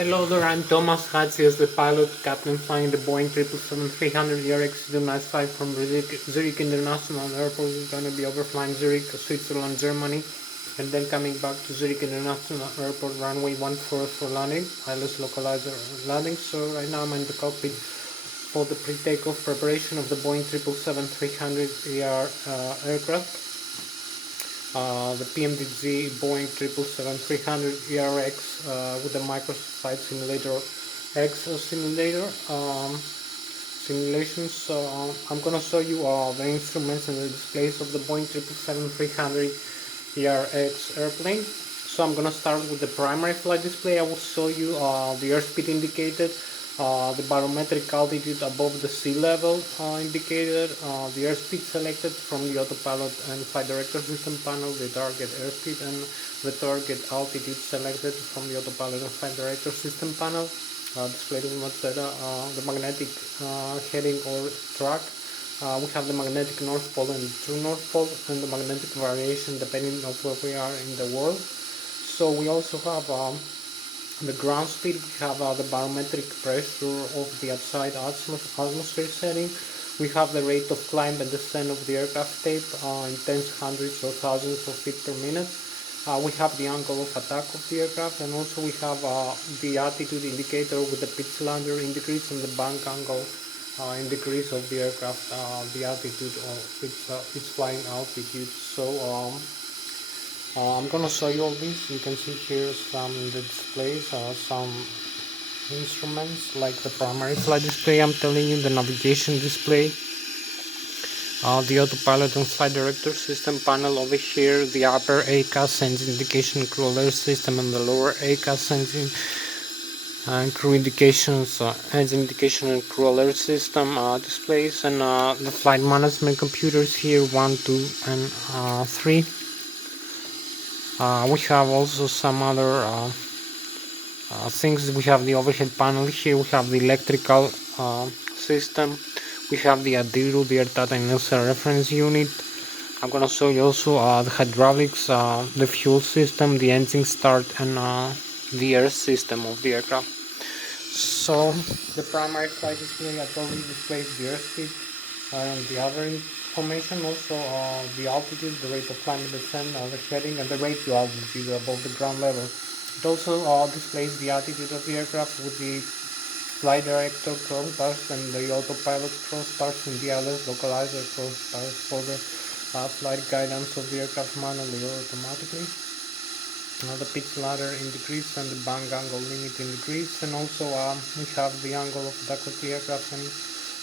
Hello there, I'm Thomas Hatsios, the pilot captain flying the Boeing 777-300 ERX-295 from Zurich International Airport. We're going to be overflying Zurich, Switzerland, Germany, and then coming back to Zurich International Airport, runway 14 for landing, Lszh localizer landing. So right now I'm in the cockpit for the pre-takeoff preparation of the Boeing 777-300 ER aircraft. The PMDG Boeing 777-300 ERX with the microflight simulator X simulator simulations. So I'm gonna show you the instruments and the displays of the Boeing 777-300 ERX airplane. So I'm gonna start with the primary flight display. I will show you the airspeed indicated, the barometric altitude above the sea level indicated, the airspeed selected from the autopilot and flight director system panel, the target airspeed and the target altitude selected from the autopilot and flight director system panel. Displayed in much data, the magnetic heading or track. We have the magnetic north pole and true north pole, and the magnetic variation depending on where we are in the world. So we also have the ground speed. We have the barometric pressure of the outside atmosphere setting. We have the rate of climb and descent of the aircraft tape in tens, hundreds or thousands of feet per minute. We have the angle of attack of the aircraft, and also we have the altitude indicator with the pitch ladder in degrees and the bank angle in degrees of the aircraft, the altitude of its flying altitude. So I'm gonna show you all this. You can see here some the displays, some instruments like the primary flight display. I'm telling you, the navigation display, the autopilot and flight director system panel over here, the upper ACAS sends indication crew alert system, and the lower ACAS sends and crew indications, engine indication and crew alert system displays, and the flight management computers here 1, 2, and 3. We have also some other things. We have the overhead panel here. We have the electrical system. We have the ADIRU, the air data and Lszh reference unit. I'm gonna show you also the hydraulics, the fuel system, the engine start, and the air system of the aircraft. So the primary flight display, I told you, displays the airspeed and the other information, also the altitude, the rate of climb and descent, the heading, and the rate to altitude above the ground level. It also displays the altitude of the aircraft with the flight director crossbars and the autopilot crossbars and the Lszh localizer crossbars for the flight guidance of the aircraft manually or automatically. The pitch ladder in degrees and the bank angle limit in degrees, and also we have the angle of attack of the aircraft and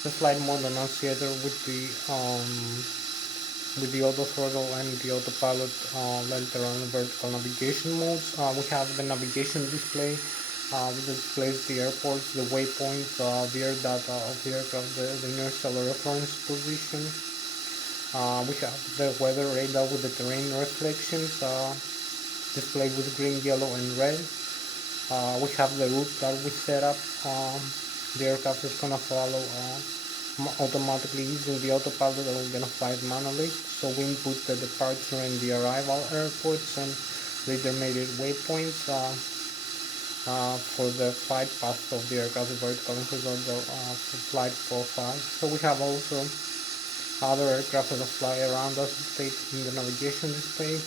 the flight mode annunciator with the auto throttle and the autopilot lateral and vertical navigation modes. We have the navigation display, which displays the airports, the waypoints, the air data of the aircraft, the inertial reference position. We have the weather radar with the terrain reflections, displayed with green, yellow, and red. We have the route that we set up. The aircraft is gonna follow automatically using the autopilot, and we're gonna fly it manually. So we input the departure and the arrival airports and the intermediate waypoints for the flight path of the aircraft, the vertical and horizontal flight profile. So we have also other aircraft that fly around us displayed in the navigation display.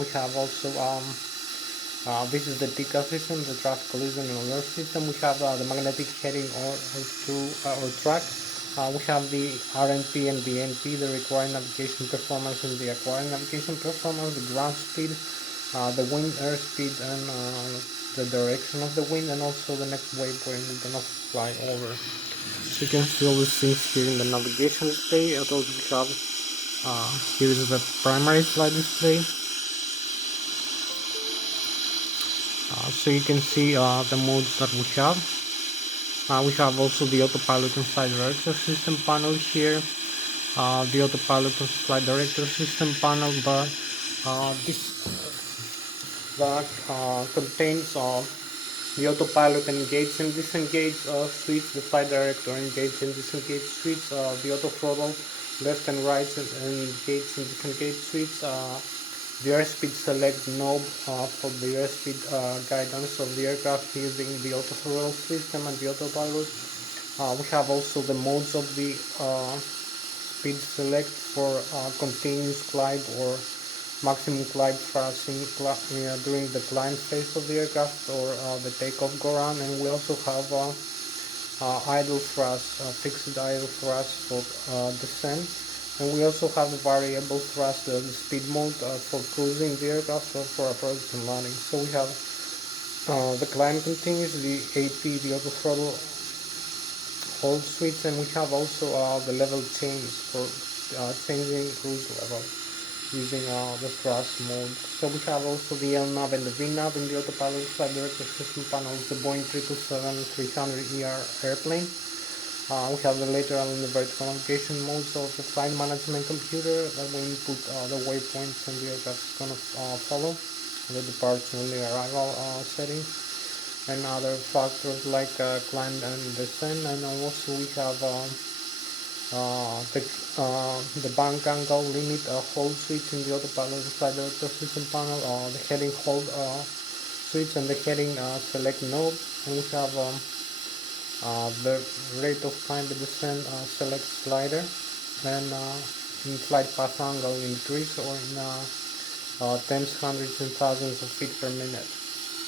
We have also this is the TICA system, the traffic collision and alert system. We have the magnetic heading or track. We have the RNP and the NP, the required navigation performance and the acquired navigation performance, the ground speed, the wind airspeed, and the direction of the wind, and also the next waypoint we're gonna fly over. So you can see all these things here in the navigation display. I told you we have here is the primary flight display. So you can see the modes that we have. We have also the autopilot and flight director system panel here. The autopilot and flight director system panel, but this that contains the autopilot engage and disengage switch, the flight director engage and disengage switch, the auto throttle left and right and engage and disengage switch, the airspeed select knob for the airspeed guidance of the aircraft using the autothrottle system and the autopilot. We have also the modes of the speed select for continuous climb or maximum climb thrusting during the climb phase of the aircraft or the takeoff go round, and we also have idle thrust, fixed idle thrust for descent, and we also have the variable thrust, the speed mode for cruising the aircraft or for approach and landing. So we have the climb continues, the AP, the auto throttle hold switch, and we have also the level change for changing cruise level using the thrust mode. So we have also the LNAV and the VNAV in the autopilot flight director system panel of the Boeing 777-300ER airplane. We have the lateral and the vertical navigation modes of the flight management computer that will input the waypoints and the aircraft is going to follow, the departure and the arrival settings, and other factors like climb and descent. And also we have the bank angle limit hold switch in the autopilot flight director system panel, the heading hold switch and the heading select knob, and we have the rate of climb and descent select slider, and in flight path angle in degrees or in tens, hundreds and thousands of feet per minute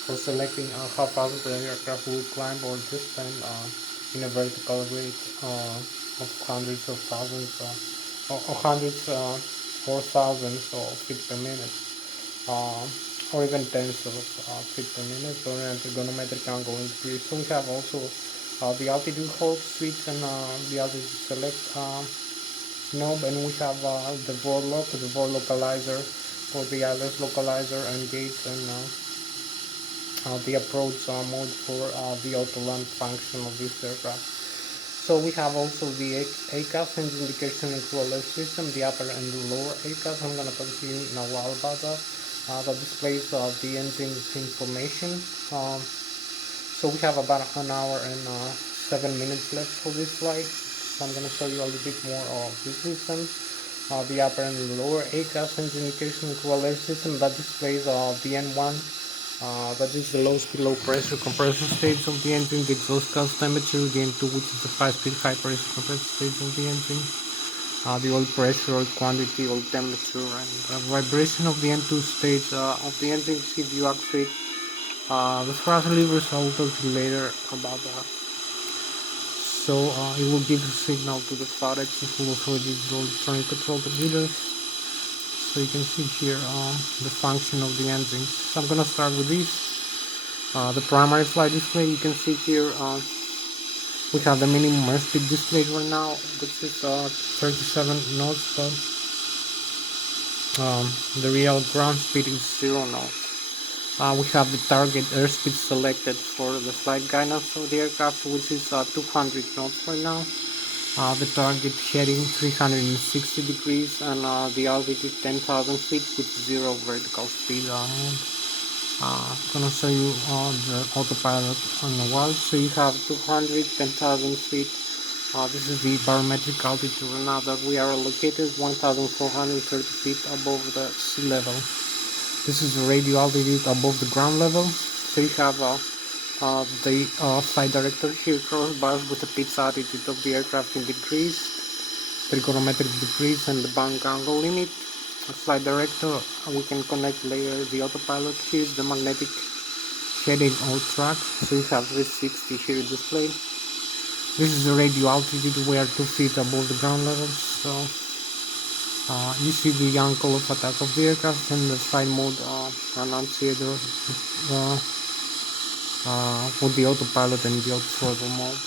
for selecting how fast the aircraft will climb or descend in a vertical rate of hundreds of thousands or hundreds or thousands of feet per minute, or even tens of feet per minute, or in a trigonometric angle in degrees. So we have also the altitude hold switch and the altitude select knob, and we have the VOR lock, the VOR localizer for the Lszh localizer and gates, and the approach mode for the auto land function of this aircraft. So we have also the ACAS, engine indication and fuel alert system, the upper and the lower ACAS. I'm going to talk to you in a while about that. That displays the engine's information. So we have about an hour and 7 minutes left for this flight. So I'm going to show you a little bit more of this system. The upper and the lower ACAS, engine indication and fuel alert system, that displays the N1. That is the low speed, low pressure compressor stage of the engine, the exhaust gas temperature, the N2, which is the 5-speed, high pressure compressor stage of the engine, the oil pressure, oil quantity, oil temperature, and vibration of the N2 stage of the engine. If you actuate the thrust levers, I will talk to you later about that. So it will give a signal to the Flught full of digital electronic control computers. So you can see here the function of the engine. So I'm gonna start with this. The primary flight display. You can see here we have the minimum airspeed displayed right now, which is 37 knots, but the real ground speed is 0 knots. We have the target airspeed selected for the flight guidance of the aircraft, which is 200 knots right now. The target heading 360 degrees, and the altitude 10,000 feet with 0 vertical speed. I'm gonna show you the autopilot on the wall. So you have 200, 10,000 feet. This is the barometric altitude now that we are located 1,430 feet above the sea level. This is the radio altitude above the ground level. So you have the flight director here crossbars with the pitch altitude of the aircraft in degrees, trigonometric degrees, and the bank angle limit. The flight director, we can connect later the autopilot. Here's the magnetic heading or track. So you have 360 here displayed. This is the radio altitude. We are 2 feet above the ground level. So you see the angle of attack of the aircraft and the flight mode annunciator with the autopilot and the auto-throttle mode.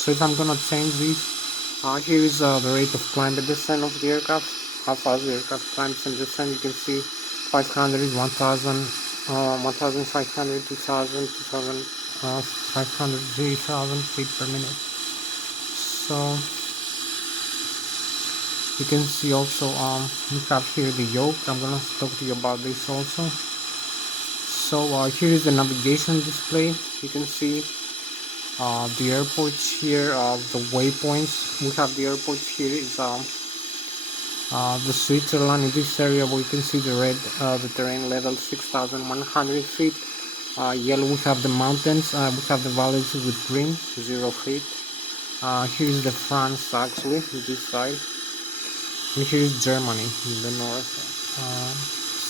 So if I'm gonna change this, here is the rate of climb and descent of the aircraft, how fast the aircraft climbs and descends. You can see 500, 1000, 1500, 2000, 2500, 3000 feet per minute. So you can see also we have here the yoke. I'm gonna talk to you about this also. So here is the navigation display. You can see the airports here, the waypoints. We have the airports here is The Switzerland, in this area we can see the red, the terrain level 6,100 feet. Yellow we have the mountains, we have the valleys with green, 0 feet. Here is the France actually, this side. And here is Germany, in the north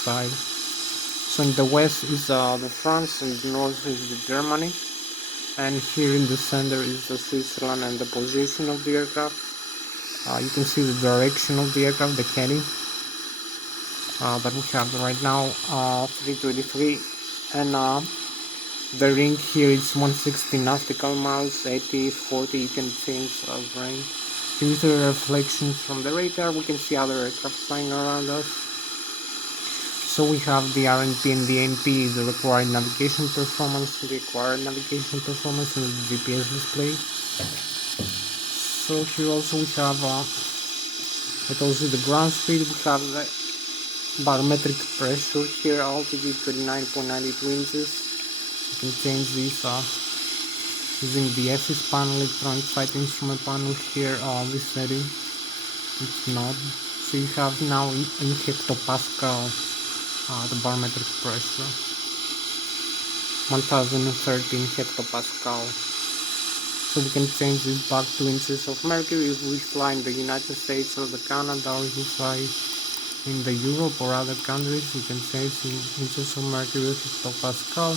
side. So in the west is the France, and the north is the Germany. And here in the center is the Switzerland and the position of the aircraft. You can see the direction of the aircraft, the heading that we have right now, 323, and the ring here is 160 nautical miles, 80, 40, you can change range. Due to the reflections from the radar, we can see other aircraft flying around us. So we have the RNP and the NP, the required navigation performance, and the the GPS display. So here also we have, I told you the ground speed, we have the barometric pressure here, altitude 39.92 inches. You can change this using the FS panel, electronic flight instrument panel here, this setting, it's not. So you have now in hectopascal the barometric pressure, 1013 hectopascal. So we can change this back to inches of mercury if we fly in the United States or the Canada, or if we fly in the Europe or other countries, we can change in inches of mercury, hectopascal.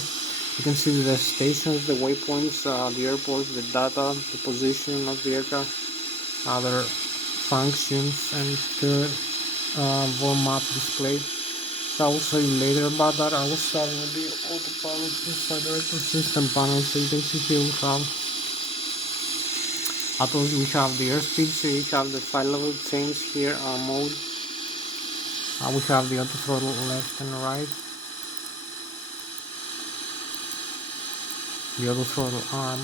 You can see the stations, the waypoints, the airports, the data, the position of the aircraft, other functions, and the warm-up display. So I will show you later about that. I will start with the autopilot inside the system panel. So you can see here we have, I told you we have the airspeed, so you have the flight level change here, mode. We have the auto throttle left and right, the auto throttle arm.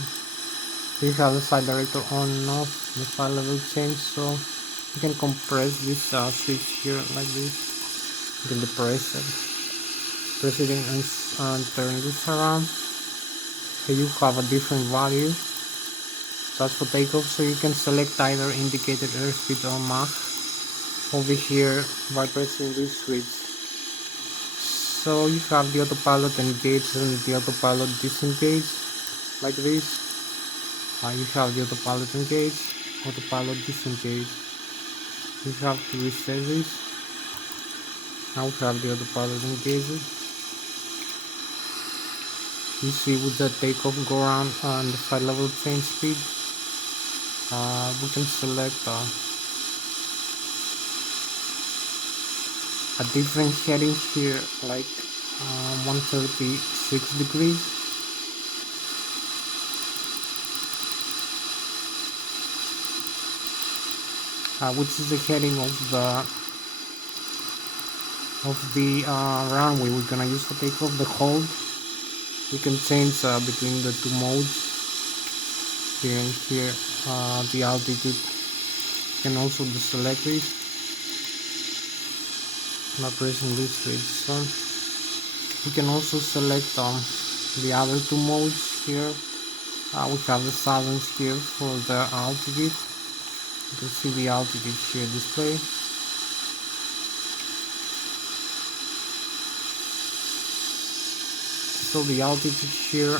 We have the flight director on and off, the flight level change, so you can compress this switch here like this. You can depress it, press it and turn this around. Here you have a different value. That's for takeoff, so you can select either indicated airspeed or Mach over here by pressing this switch. So you have the autopilot engaged and the autopilot disengaged like this. You have the autopilot engaged, autopilot disengaged. You have to reset this. Now we have the autopilot engaged. You see with the takeoff go around and the flight level change speed. We can select a different heading here, like 136 degrees. Which is the heading of the runway we're gonna use for takeoff. The hold, we can change between the two modes. Here and here, the altitude. You can also deselect this. Not pressing this switch. So we can also select the other two modes here. We have the settings here for the altitude. You can see the altitude here display. So the altitude here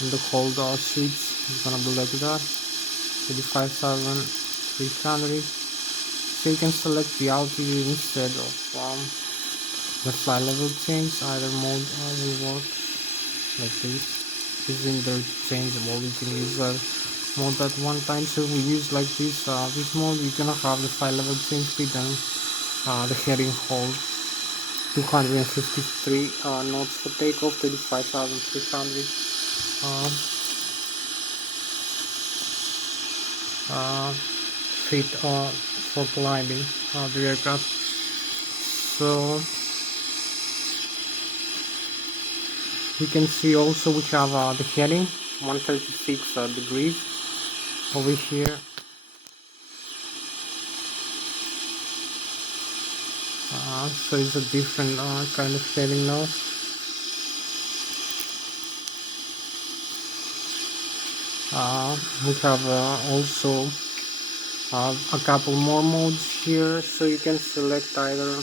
in the hold switch is gonna be like that, 35,300. So you can select the altitude instead of the flight level change. Either mode will work like this. It's interchangeable. You can use that mode at one time. So we use like this this mode, you're gonna have the flight level change speed and the heading hold. 253 knots for takeoff, 35,300 feet for gliding the aircraft. So you can see also we have the heading 136 degrees over here. So it's a different kind of heading now. We have also A couple more modes here, so you can select either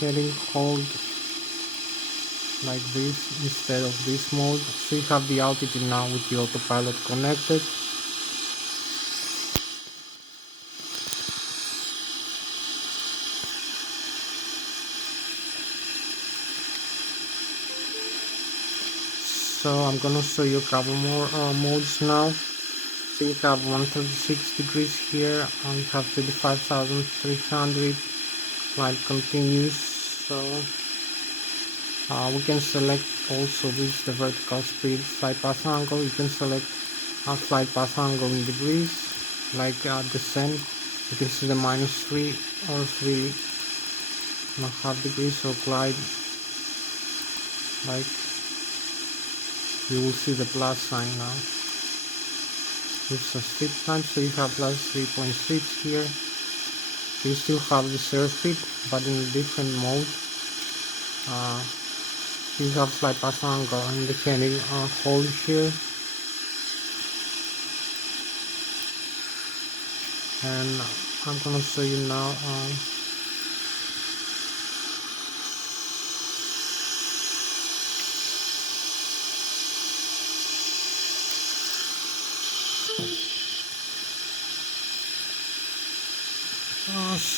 heading hold like this instead of this mode. So you have the altitude now with the autopilot connected. So I'm gonna show you a couple more modes now. So you have 136 degrees here, you have 35,300, flight continues. So we can select also this, the vertical speed, flight path angle. You can select flight path angle in degrees, like descent. You can see the -3 or 3.5 degrees, or glide, like you will see the plus sign now. It's a speed time, so you have plus 3.6 here. You still have the surf speed, but in a different mode. You have flight path angle and the heading hold here. And I'm gonna show you now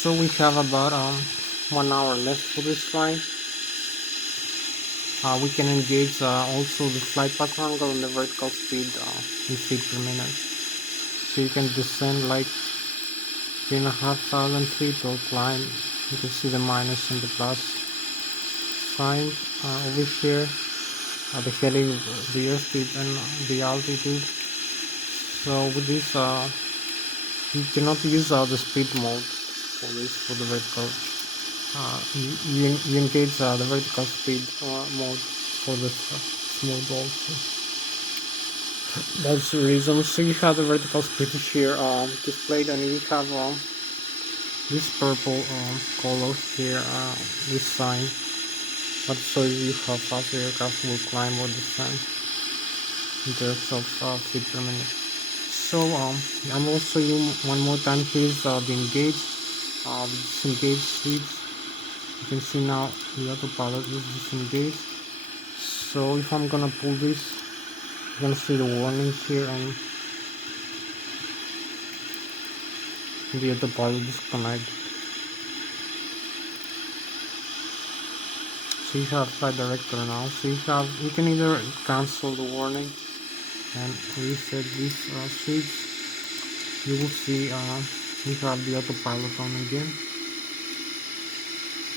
so we have about 1 hour left for this flight. We can engage also the flight path angle and the vertical speed in feet per minute. So you can descend like 3,500 feet, or climb. You can see the minus and the plus sign over here. The heading, the airspeed, and the altitude. So with this, you cannot use the speed mode for this, for the vertical. You engage the vertical speed mode for this mode also. That's the reason. So you have the vertical speed here displayed, and you have this purple color here, this sign. But so you have faster aircraft will climb or descend in terms of feet per minute. So I'm also using one more time. Here's the engage, disengage switch. You can see now the autopilot is disengaged. So if I'm gonna pull this, you're gonna see the warning here, and the autopilot disconnect. So you have flight director now. So you can either cancel the warning and reset this switch. You will see you have the autopilot on again.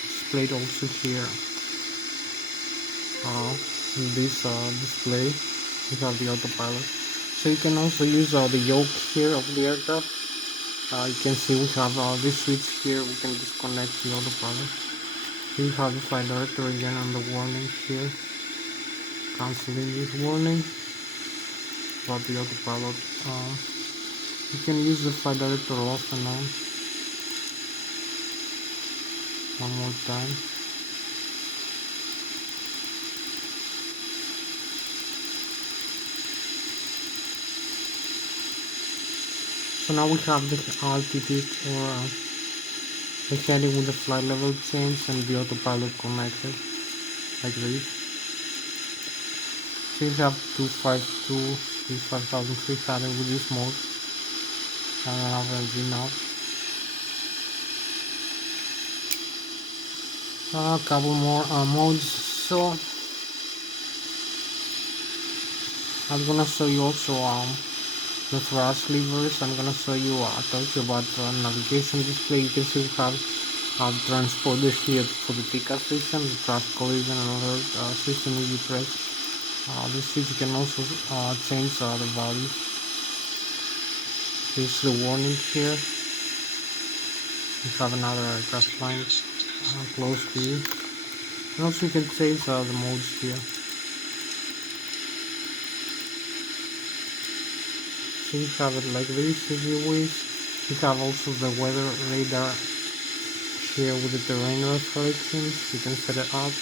Displayed also here in this display. You have the autopilot. So you can also use the yoke here of the aircraft. You can see we have this switch here. We can disconnect the autopilot. You have the flight director again on the warning here. Canceling this warning about the autopilot. You can use the flight director off and on. One more time. So now we have the altitude, or the heading with the flight level change, and the autopilot connected like this. So you have 252 is 5,300 with this mode, and average now. A couple more modes. So I'm gonna show you also the thrust levers. I'm gonna show you talk you about navigation display. You can see we have transponder here for the TICA system, the thrust collision and other system. If you press this switch, you can also change the values. This is the warning here. You have another aircraft flying close to you, and also you can change the modes here. So you have it like this if you wish. You have also the weather radar here with the terrain reflections. You can set it up.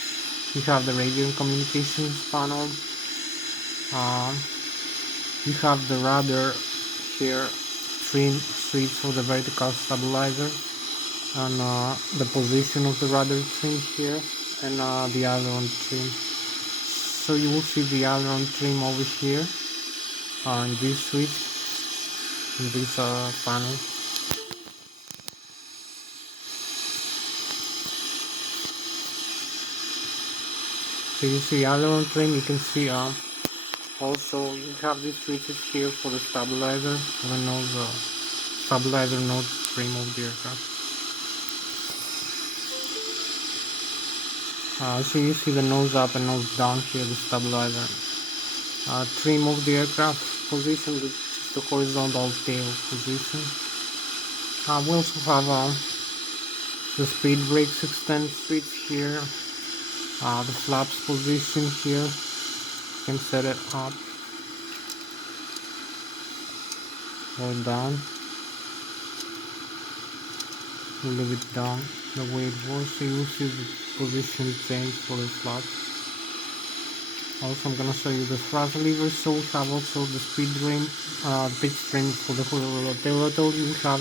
You have the radio and communications panel. You have the radar here trim switch for the vertical stabilizer, and the position of the rudder trim here, and the aileron trim. So you will see the aileron trim over here in this switch, in this panel. So you see aileron trim, you can see also you have these switches here for the stabilizer, the nose, stabilizer nose trim of the aircraft. So you see the nose up and nose down here, the stabilizer. Trim of the aircraft position, which is the horizontal tail position. We also have the speed brakes extend switch here, the flaps position here, you can set it up or down, we'll leave it down the way it was, so you will see the position change for the flaps. Also I'm gonna show you the thrust lever, so we have also the speed trim, pitch trim for the tail rotor. We have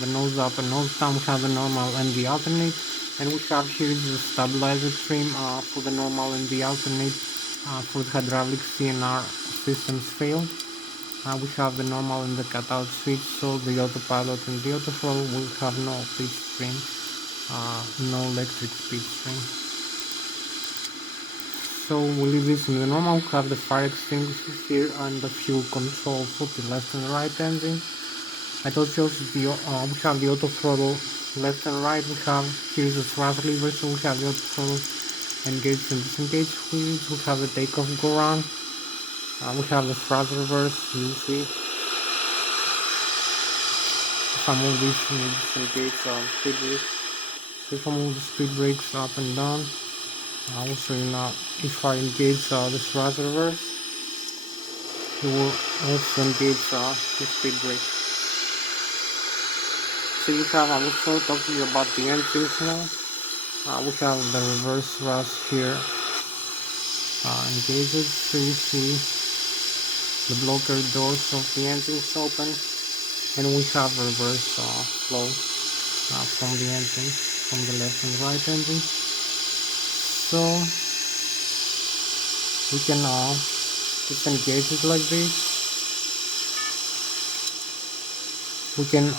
the nose up and nose down, we have the normal and the alternate, and we have here the stabilizer trim for the normal and the alternate. For the hydraulic CNR systems failed, we have the normal and the cutout switch, so the autopilot and the autothrottle will have no pitch trim, no electric speed trim. So we'll leave this in the normal. We have the fire extinguisher here and the fuel control for the left and right engine. I told you also we have the auto throttle left and right. We have here's the thrust lever, so we have the auto throttle engage and disengage wheels. We have the takeoff go round. We have the thrust reverse. You see if I move this disengage speed brakes. So if I move the speed brakes up and down, I will show you now. If I engage the thrust reverse, you will also engage the speed brake. So you have, I will first talk to you about the engines now. We have the reverse thrust here engaged, so you see the blocker doors of the engines open, and we have reverse flow from the engine, from the left and right engine. So we can disengage it like this. We can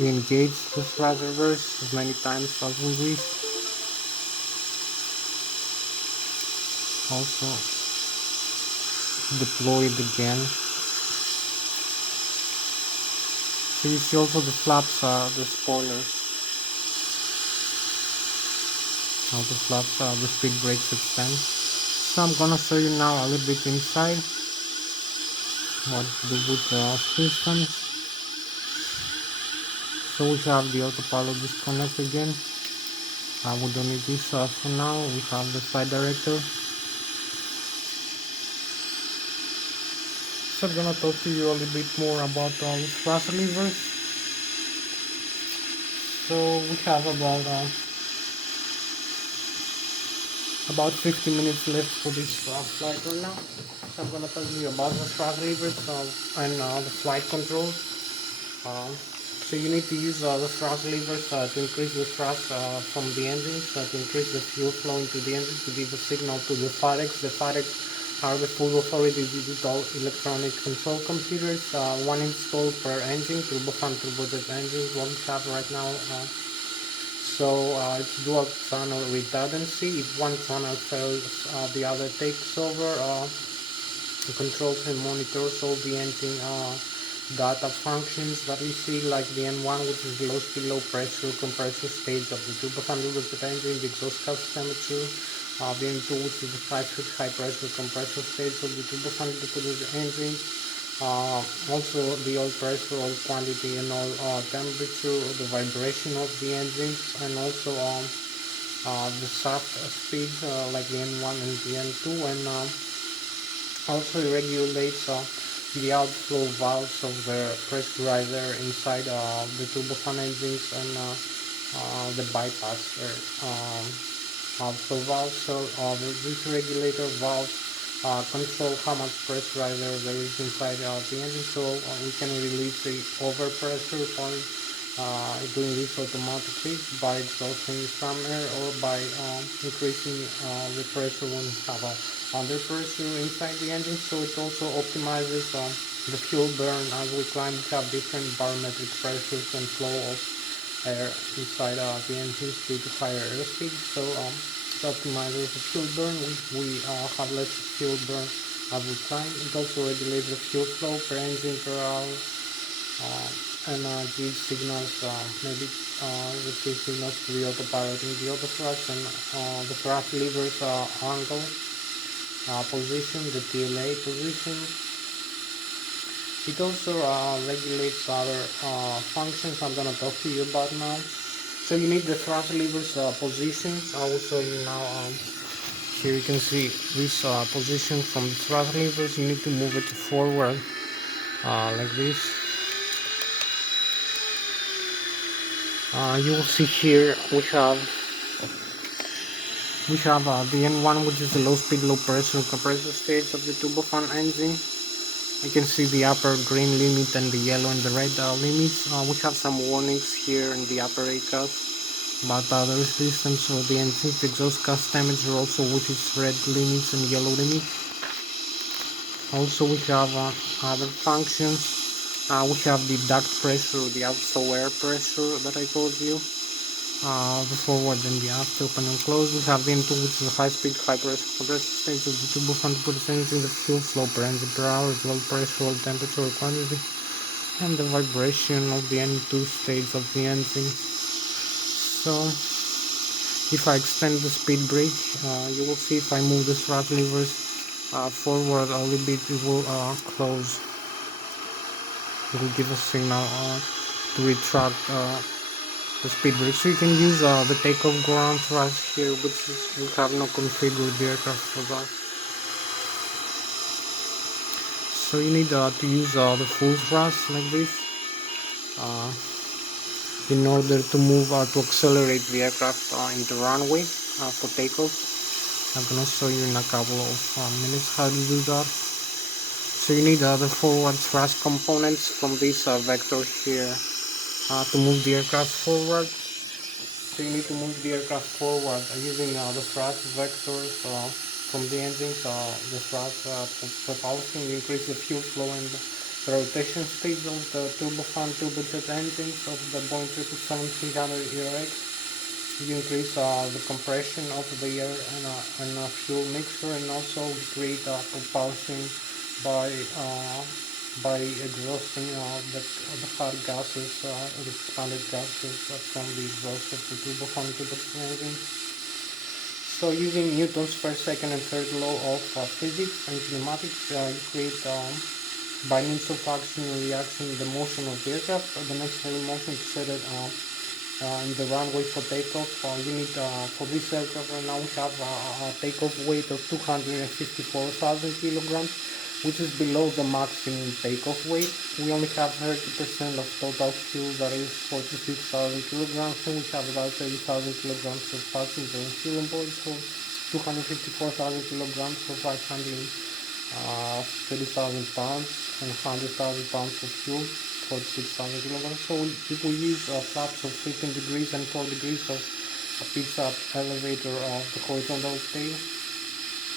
re-engage the thrust reverse as many times as we wish. Also deploy it again. So you see also the flaps, the spoilers. Now the flaps, the speed brakes extend. So I'm gonna show you now a little bit inside what to do with the systems. So we have the autopilot disconnect again. We don't need this for now. We have the flight director. So I'm gonna talk to you a little bit more about the thrust levers. So we have about 50 minutes left for this flight right now. So I'm gonna tell you about the thrust levers and the flight controls. So you need to use the thrust levers to increase the thrust from the engine, to increase the fuel flow into the engine, to give a signal to the FADEX. The FADEX are the full authority digital electronic control computers, one installed per engine, turbofan turbojet engines, what we have right now. So it's dual channel redundancy. If one channel fails, the other takes over. It controls and monitors all the engine data functions that we see, like the N1, which is the low speed, low pressure compressor stage of the turbofan turbojet engine, the exhaust gas temperature. The N2, which is the high pressure compressor stage of the turbofan turbojet engine. Also the oil pressure, oil quantity, and oil temperature, the vibration of the engines, and also the shaft speeds like the N1 and the N2, and also it regulates the outflow valves of the pressurizer inside the turbofan engines, and the bypasser outflow valves. So this regulator valve control how much pressurizer there is inside the engine, so we can release the overpressure point doing this automatically by exhausting some air or by increasing the pressure when we have under pressure inside the engine. So it also optimizes the fuel burn. As we climb, we have different barometric pressures and flow of air inside the engine due to higher airspeed. So it optimizes the fuel burn. We have less fuel burn as we climb. It also regulates the fuel flow per engine per hour. And gives signals, maybe it gives signals to the autopilot in the autothrust and the thrust levers angle, position, the TLA position. It also regulates other functions I'm going to talk to you about now. So you need the thrust levers position. I will show you now. Here you can see this position from the thrust levers. You need to move it forward like this. You will see here we have the N1, which is the low speed, low pressure compressor stage of the turbofan engine. You can see the upper green limit and the yellow and the red limits. We have some warnings here in the upper ACAS about other systems of the engines. The exhaust gas temperature also, which is red limits and yellow limits. Also we have other functions. We have the duct pressure, the outflow air pressure that I told you. The forward and the aft open and close. We have the N2, which is a high speed, high pressure compressor stage of the turbofan to put in the fuel flow per engine per hour, as well pressure, temperature, quantity, and the vibration of the N2 stage of the engine. So if I extend the speed brake, you will see if I move the thrust levers forward a little bit, it will close. It will give a signal to retract the speed brake. So you can use the takeoff ground thrust here, which is, we have not configured the aircraft for that. So you need to use the full thrust like this in order to move to accelerate the aircraft in the runway for takeoff. I'm gonna show you in a couple of minutes how to do that. So you need the forward thrust components from this vector here to move the aircraft forward. So you need to move the aircraft forward using the thrust vectors from the engines, the thrust propulsion, increase the fuel flow and the rotation speed of the turbofan turbojet engines of the Boeing 777-300 ERX. You increase the compression of the air and fuel mixture, and also create propulsion by exhausting the hot gases, the expanded gases from the exhaust of the turbofan engine. So using Newton's first, second, and third law of physics and kinematics, you create by means of action and reaction the motion of the aircraft, the necessary motion to set it in the runway for takeoff. You need for this aircraft right now we have a takeoff weight of 254,000 kilograms, which is below the maximum takeoff weight. We only have 30% of total fuel, that is 46,000 kilograms, and we have about 30,000 kilograms of passenger and fuel on board, so 254,000 kilograms for 530,000 pounds and 100,000 pounds of fuel, 46,000 kilograms. So if we use flaps of 15 degrees and 4 degrees of a pitch-up elevator of the horizontal tail,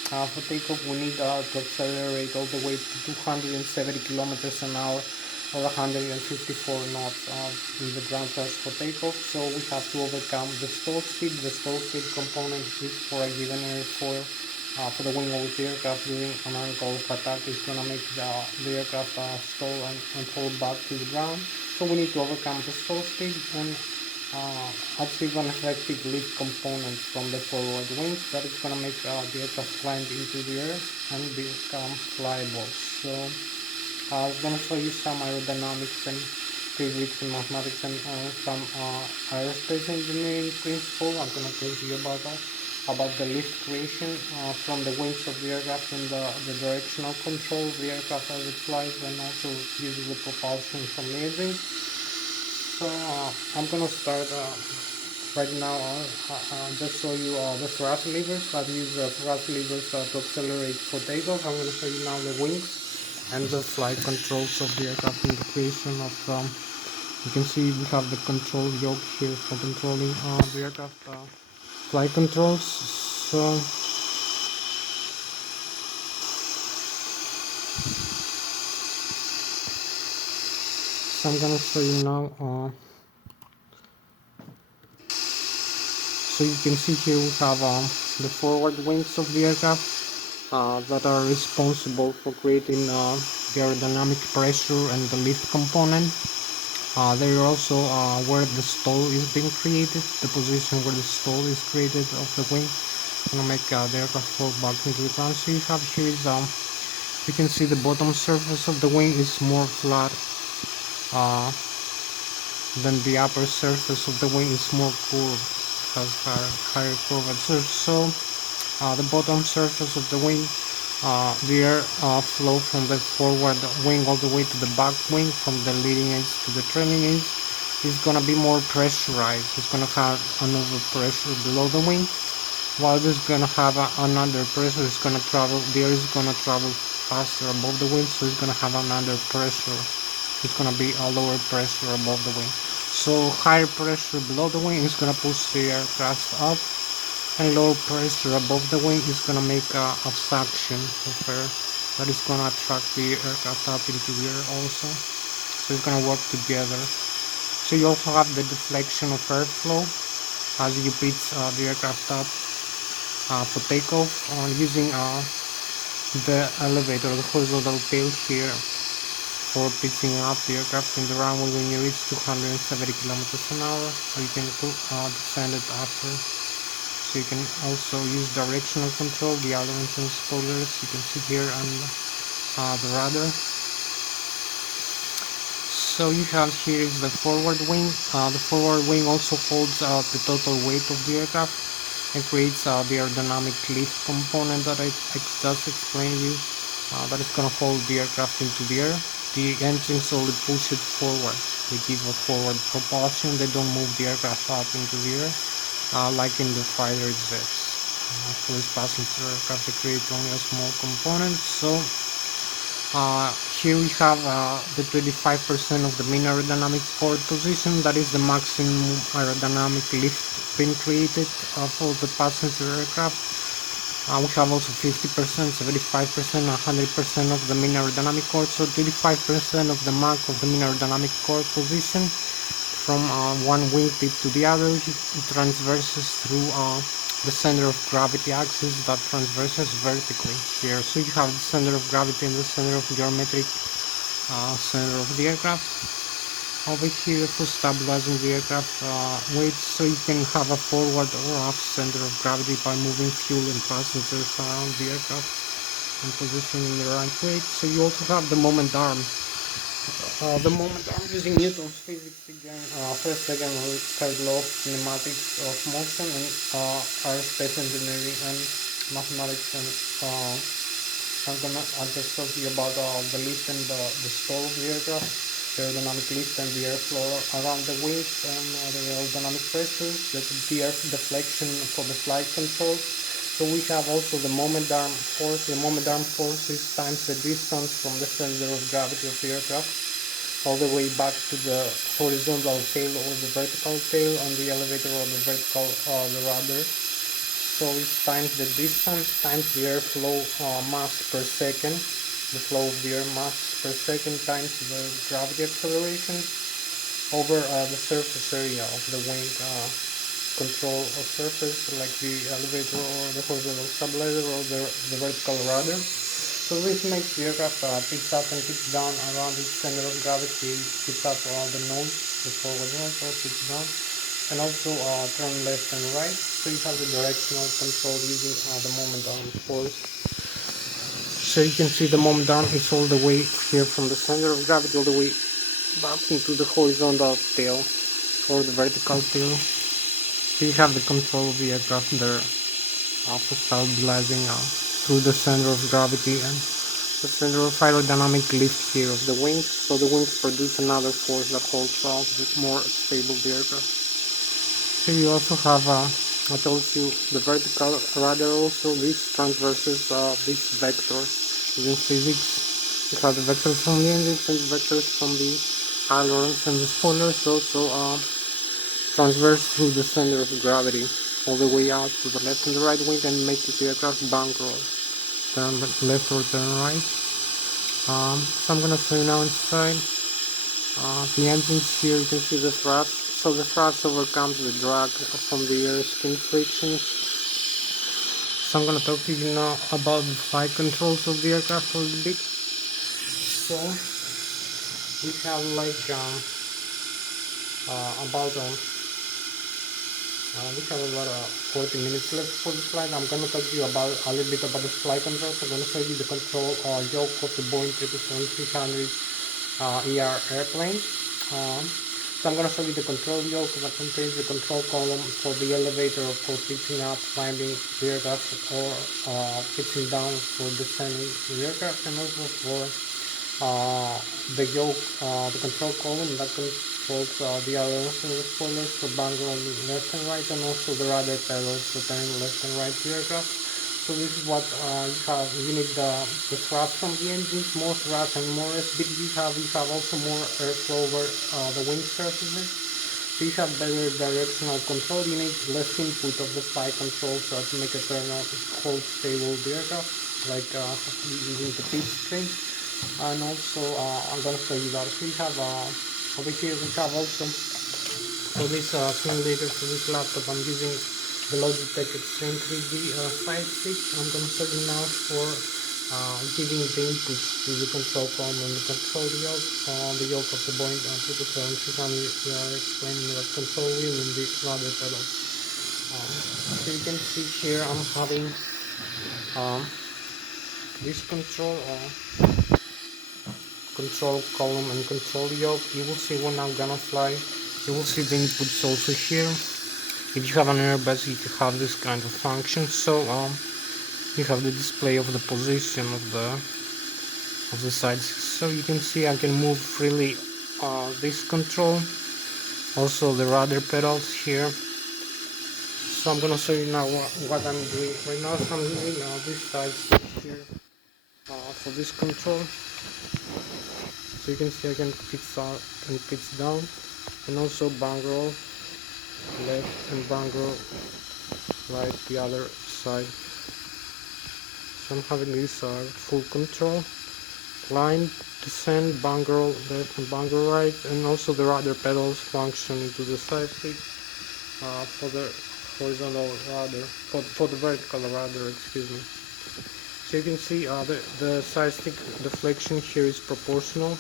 for takeoff we need to accelerate all the way to 270 kilometers an hour or 154 knots in the ground thrust for takeoff. So we have to overcome the stall speed. The stall speed component is for a given airfoil for the wing of the aircraft during an angle of attack is going to make the aircraft stall and fall back to the ground. So we need to overcome the stall speed and achieve an effective lift component from the forward wings that is going to make the aircraft climb into the air and become flyable. So I was going to show you some aerodynamics and physics and mathematics and some aerospace engineering principle. I'm going to tell you about that, about the lift creation from the wings of the aircraft and the directional control of the aircraft as it flies, and also using the propulsion from the engine. So I'm gonna start Right now, I'll just show you the thrust levers. I've used the thrust levers to accelerate for takeoff. I'm going to show you now the wings and the flight controls of the aircraft in the creation of you can see we have the control yoke here for controlling the aircraft flight controls. So I'm gonna show you now. So you can see here we have the forward wings of the aircraft that are responsible for creating the aerodynamic pressure and the lift component. They are also where the stall is being created, the position where the stall is created of the wing. Gonna make the aircraft fall back into the ground. So you have here is you can see the bottom surface of the wing is more flat than the upper surface of the wing is more curved, has higher curvature. So the bottom surface of the wing, the air flow from the forward wing all the way to the back wing, from the leading edge to the trailing edge, is gonna be more pressurized. It's gonna have an overpressure below the wing, while it's gonna have an underpressure. It's gonna travel. The air is gonna travel faster above the wing, so it's gonna have an underpressure. It's gonna be a lower pressure above the wing. So higher pressure below the wing is gonna push the aircraft up, and lower pressure above the wing is gonna make a suction of air that is gonna attract the aircraft up into the air also. So it's gonna work together. So you also have the deflection of airflow as you pitch the aircraft up for takeoff using the elevator, the horizontal tail here, for pitching up the aircraft in the runway when you reach 270 kilometers an hour, or you can descend it after. So you can also use directional control, the ailerons and spoilers, you can see here, and the rudder. So you have here is the forward wing. The forward wing also holds the total weight of the aircraft and creates the aerodynamic lift component that I just explained you. That is going to hold the aircraft into the air. The engines only push it forward. They give a forward propulsion. They don't move the aircraft up into the air like in the fighter jets. For this passenger aircraft, they create only a small component. So here we have the 25% of the mean aerodynamic port position. That is the maximum aerodynamic lift being created for the passenger aircraft. We have also 50%, 75%, 100% of the mean aerodynamic core. So 25% of the Mach of the mean aerodynamic core position from one wingtip to the other. It transverses through the center of gravity axis that transverses vertically here. So you have the center of gravity and the center of geometric center of the aircraft over here for stabilizing the aircraft weight, so you can have a forward or off center of gravity by moving fuel and passengers around the aircraft and positioning the right weight. So you also have the moment arm. The moment arm using Newton's physics again, first, second, third law of kinematics of motion, and aerospace engineering and mathematics, and I'll just talk to you about the lift and the stall of the aircraft, the aerodynamic lift and the airflow around the wings, and the aerodynamic pressure, the air deflection for the flight control. So we have also the moment arm force. The moment arm force is times the distance from the center of gravity of the aircraft all the way back to the horizontal tail or the vertical tail on the elevator or the vertical the rudder. So it's times the distance times the airflow mass per second, the flow of the air mass per second times the gravity acceleration over the surface area of the wing control of surface, like the elevator or the horizontal stabilizer or the vertical rudder. So this makes the aircraft pitch up and pitch down around its center of gravity, pitch up the nose, the forward nose, or pitch down, and also turn left and right. So you have the directional control using the moment arm force. So you can see the moment arm is all the way here from the center of gravity all the way back into the horizontal tail or the vertical tail. So you have the control of the aircraft there for stabilizing through the center of gravity and the center of aerodynamic lift here of the wings. So the wings produce another force that holds more stable the aircraft. Here you also have, I told you, the vertical rudder also. This transverses this vector. In physics, you have the vectors from the engines and vectors from the ailerons, and the spoilers also transverse through the center of gravity all the way out to the left and the right wing and make the aircraft bankroll. Turn left or turn right. So I'm gonna show you now inside. The engines here, you can see the thrust. So the thrust overcomes the drag from the air skin friction. So I'm gonna talk to you now about the flight controls of the aircraft a little bit. So we have like about 40 minutes left for the flight. I'm gonna talk to you about a little bit about the flight controls. I'm gonna show you the control yoke of the Boeing 777-300 ER airplane. So I'm going to show you the control yoke that contains the control column for the elevator for pitching up, climbing the aircraft, or pitching down for descending the aircraft, and also for the yoke, the control column that controls the ailerons and the spoilers for bangle on left and right, and also the rudder pedals for turning left and right the aircraft. So this is what you have. You need the thrust from the engines, more thrust and more speed. You have also more airflow over the wing surfaces. So you have better directional control. You need less input of the flight control so to make it turn out hold stable the aircraft, like using the pitch string. And also I'm gonna show you that. So you have over here we have also for this simulator, for this laptop, I'm using the Logitech Extreme 3D side stick. I'm going to show you now for giving the inputs to the control column and the control yoke, the yoke of the Boeing 777-300. We are explaining the control wheel and the rudder pedal. So you can see here I'm having this control column and control yoke. You will see when I'm gonna fly. You will see the inputs also here. If you have an airbus, you can have this kind of function. So you have the display of the position of the sides. So you can see I can move freely this control. Also the rudder pedals here. So I'm gonna show you now what I'm doing right now. So I'm using this side stick here for this control. So you can see I can pitch out and pitch down, and also bank-roll left and bank-roll right the other side. So I'm having this full control, climb, descend, bank-roll left and bank-roll right, and also the rudder pedals function into the side stick for the horizontal rudder, for the vertical rudder, excuse me. So you can see the side stick deflection here is proportional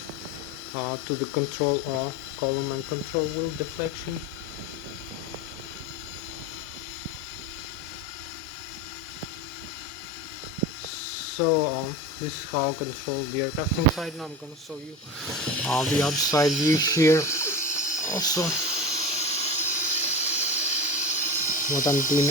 to the control column and control wheel deflection. So this is how I control the aircraft inside. Now I'm going to show you the outside view here. Also, what I'm doing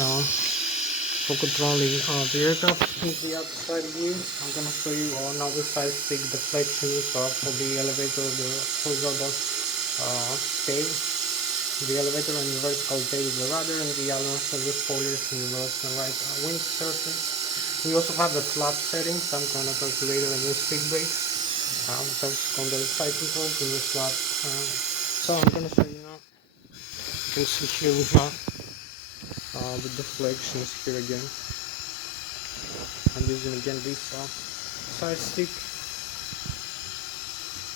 for controlling the aircraft is the outside view. I'm going to show you now the side stick deflections for the elevator, the horizontal tail, the elevator, and the vertical tail, the rudder, and the ailerons and the spoilers and the left and right wing surface. We also have the flat settings. I'm going to talk later in the speed brakes. On the side controls and the flat. So I'm going to show you now. You can see here we have the deflections here again. I'm using again this side stick,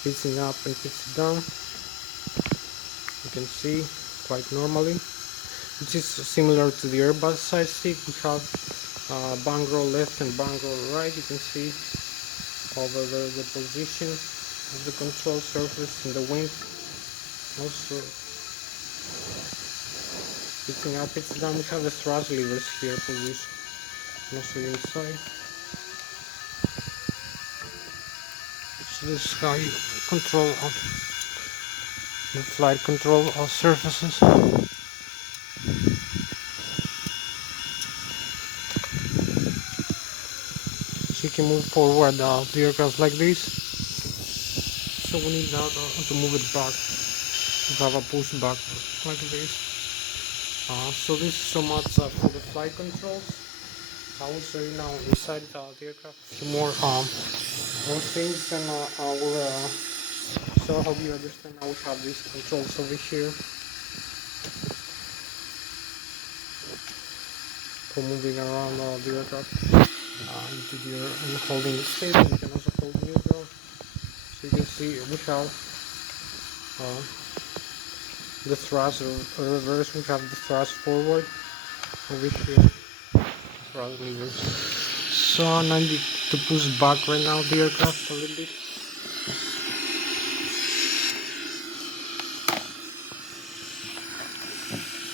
pitching up and pitching down. You can see quite normally, which is similar to the Airbus side stick. We have bank-roll left and bank-roll right. You can see over the position of the control surface in the wing. Also pitching up, pitching down. We have the thrust levers here position, and also inside. So this is how you control the flight control surfaces. So you can move forward the aircraft like this. So we need now to move it back. We have a push back like this. So this is so much for the flight controls. I will show you now inside the aircraft a few more things, and I will so I hope you understand. I will have these controls over here for moving around the aircraft into the and holding it stable. You can also hold neutral. So you can see we have uh, the thrust reverse. We have the thrust forward over here. Thrust levers. So I need to push back right now the aircraft a little bit.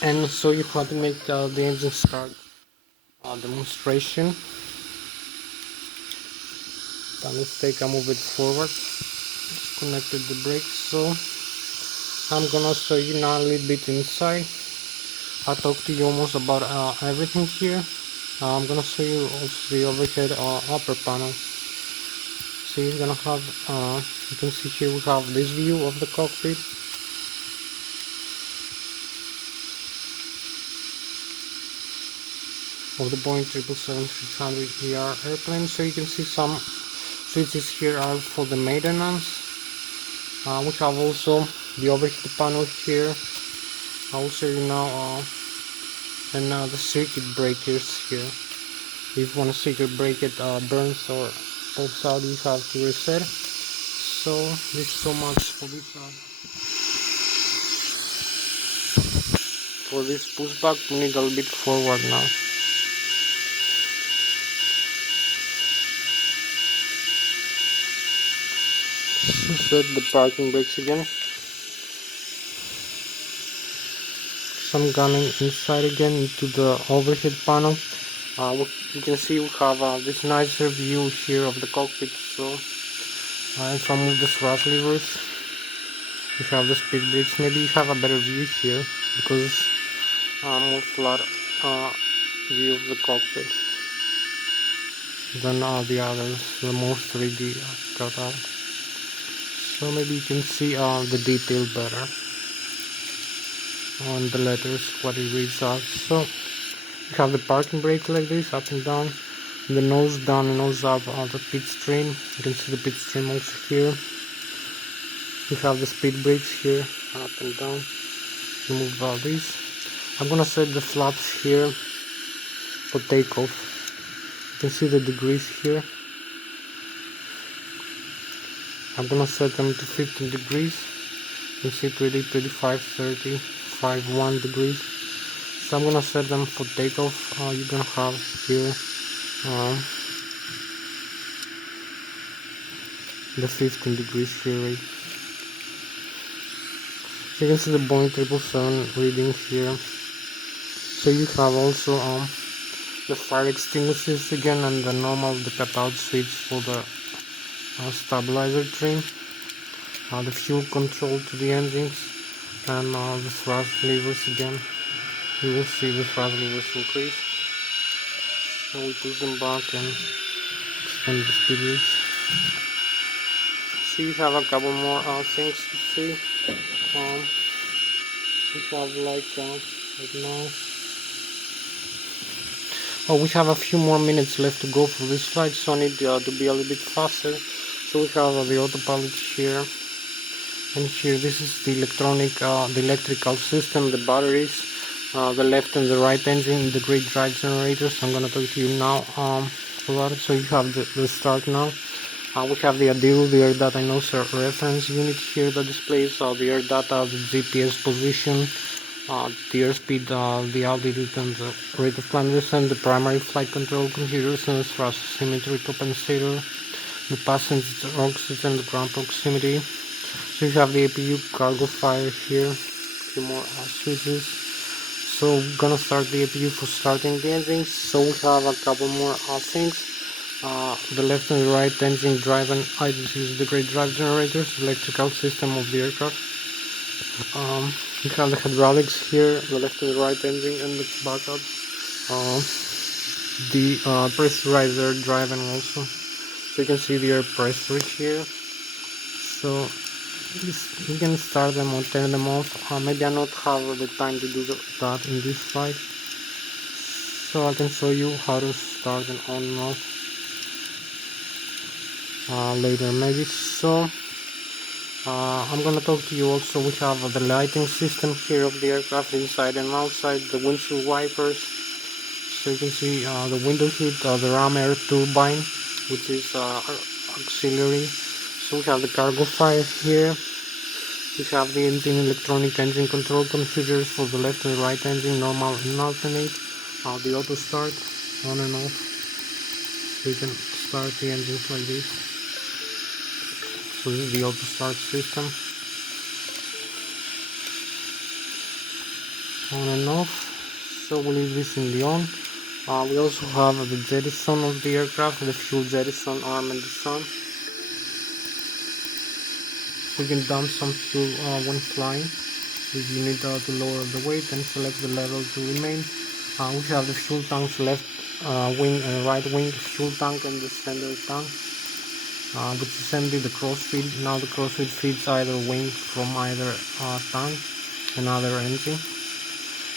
And so you have to make the engine start demonstration. Then let's take a move it forward. Just connected the brakes. So I'm gonna show you now a little bit inside. I talked to you almost about everything here. I'm gonna show you also the overhead upper panel. So you're gonna have, you can see here we have this view of the cockpit. Of the Boeing 777-300ER airplane. So you can see some switches here are for the maintenance. We have also the overhead panel here. I will show you now and the circuit breakers here. If one circuit breaker burns or pops out, you have to reset. So this is so much for this pushback. We need a little bit forward now. Set the parking brakes again. So I'm going inside again into the overhead panel. You can see we have this nicer view here of the cockpit. So if I move the thrust levers, you have the speed brakes. Maybe you have a better view here because more flat view of the cockpit than the others, the more 3D cut out. So maybe you can see the detail better on the letters, what it reads out. So you have the parking brake like this, up and down, the nose down and nose up on the pit stream. You can see the pit stream also here. You have the speed brakes here, up and down. Remove all these. I'm gonna set the flaps here for takeoff. You can see the degrees here. I'm gonna set them to 15 degrees. You can see 20, 25, 30, 5, 1 degrees. So I'm gonna set them for takeoff. You're gonna have here the 15 degrees here, right? So you can see the Boeing 777 reading here. So you have also the fire extinguishers again, and the normal, the cutout switch for the stabilizer trim, the fuel control to the engines, and the thrust levers again. You will see the thrust levers increase. So we push them back and extend the speed reach. So you have a couple more things to see. We have like right now. Oh, we have a few more minutes left to go for this flight, so I need to be a little bit faster. So we have the autopilot here, and here this is the the electrical system, the batteries, the left and the right engine, the great drive generators. I'm gonna talk to you now about it. So you have the start now. We have the ADIRU, the air data noise reference unit here that displays the air data, the GPS position, the airspeed, the altitude, and the rate of climb descent, the primary flight control computers, and the thrust symmetry compensator, the passenger oxygen, the ground proximity. So you have the APU cargo fire here, a few more switches. So we're gonna start the APU for starting the engines. So we have a couple more things. The left and the right engine drive and idle use the great drive generators, electrical system of the aircraft. You have the hydraulics here, the left and the right engine, and the backup. The pressurizer driving also. So you can see the air pressure here. So You can start them or turn them off. Maybe I not have the time to do that in this flight, so I can show you how to start them on and off later maybe. So I'm gonna talk to you also. We have the lighting system here of the aircraft, inside and outside, the windshield wipers. So you can see the window heat, the ram air turbine, which is auxiliary. So we have the cargo fire here. We have the engine electronic engine control computers for the left and right engine, normal and alternate. The auto start on and off. So you can start the engines like this. So this is the auto start system. On and off. So we leave this in the on. We also have the jettison of the aircraft, the fuel jettison arm and the sun. We can dump some fuel when flying. If you need to lower the weight, and select the level to remain. We have the fuel tanks, left wing and right wing fuel tank, and the center tank, which is empty. The crossfeed. Now the crossfeed feeds either wing from either tank, another engine.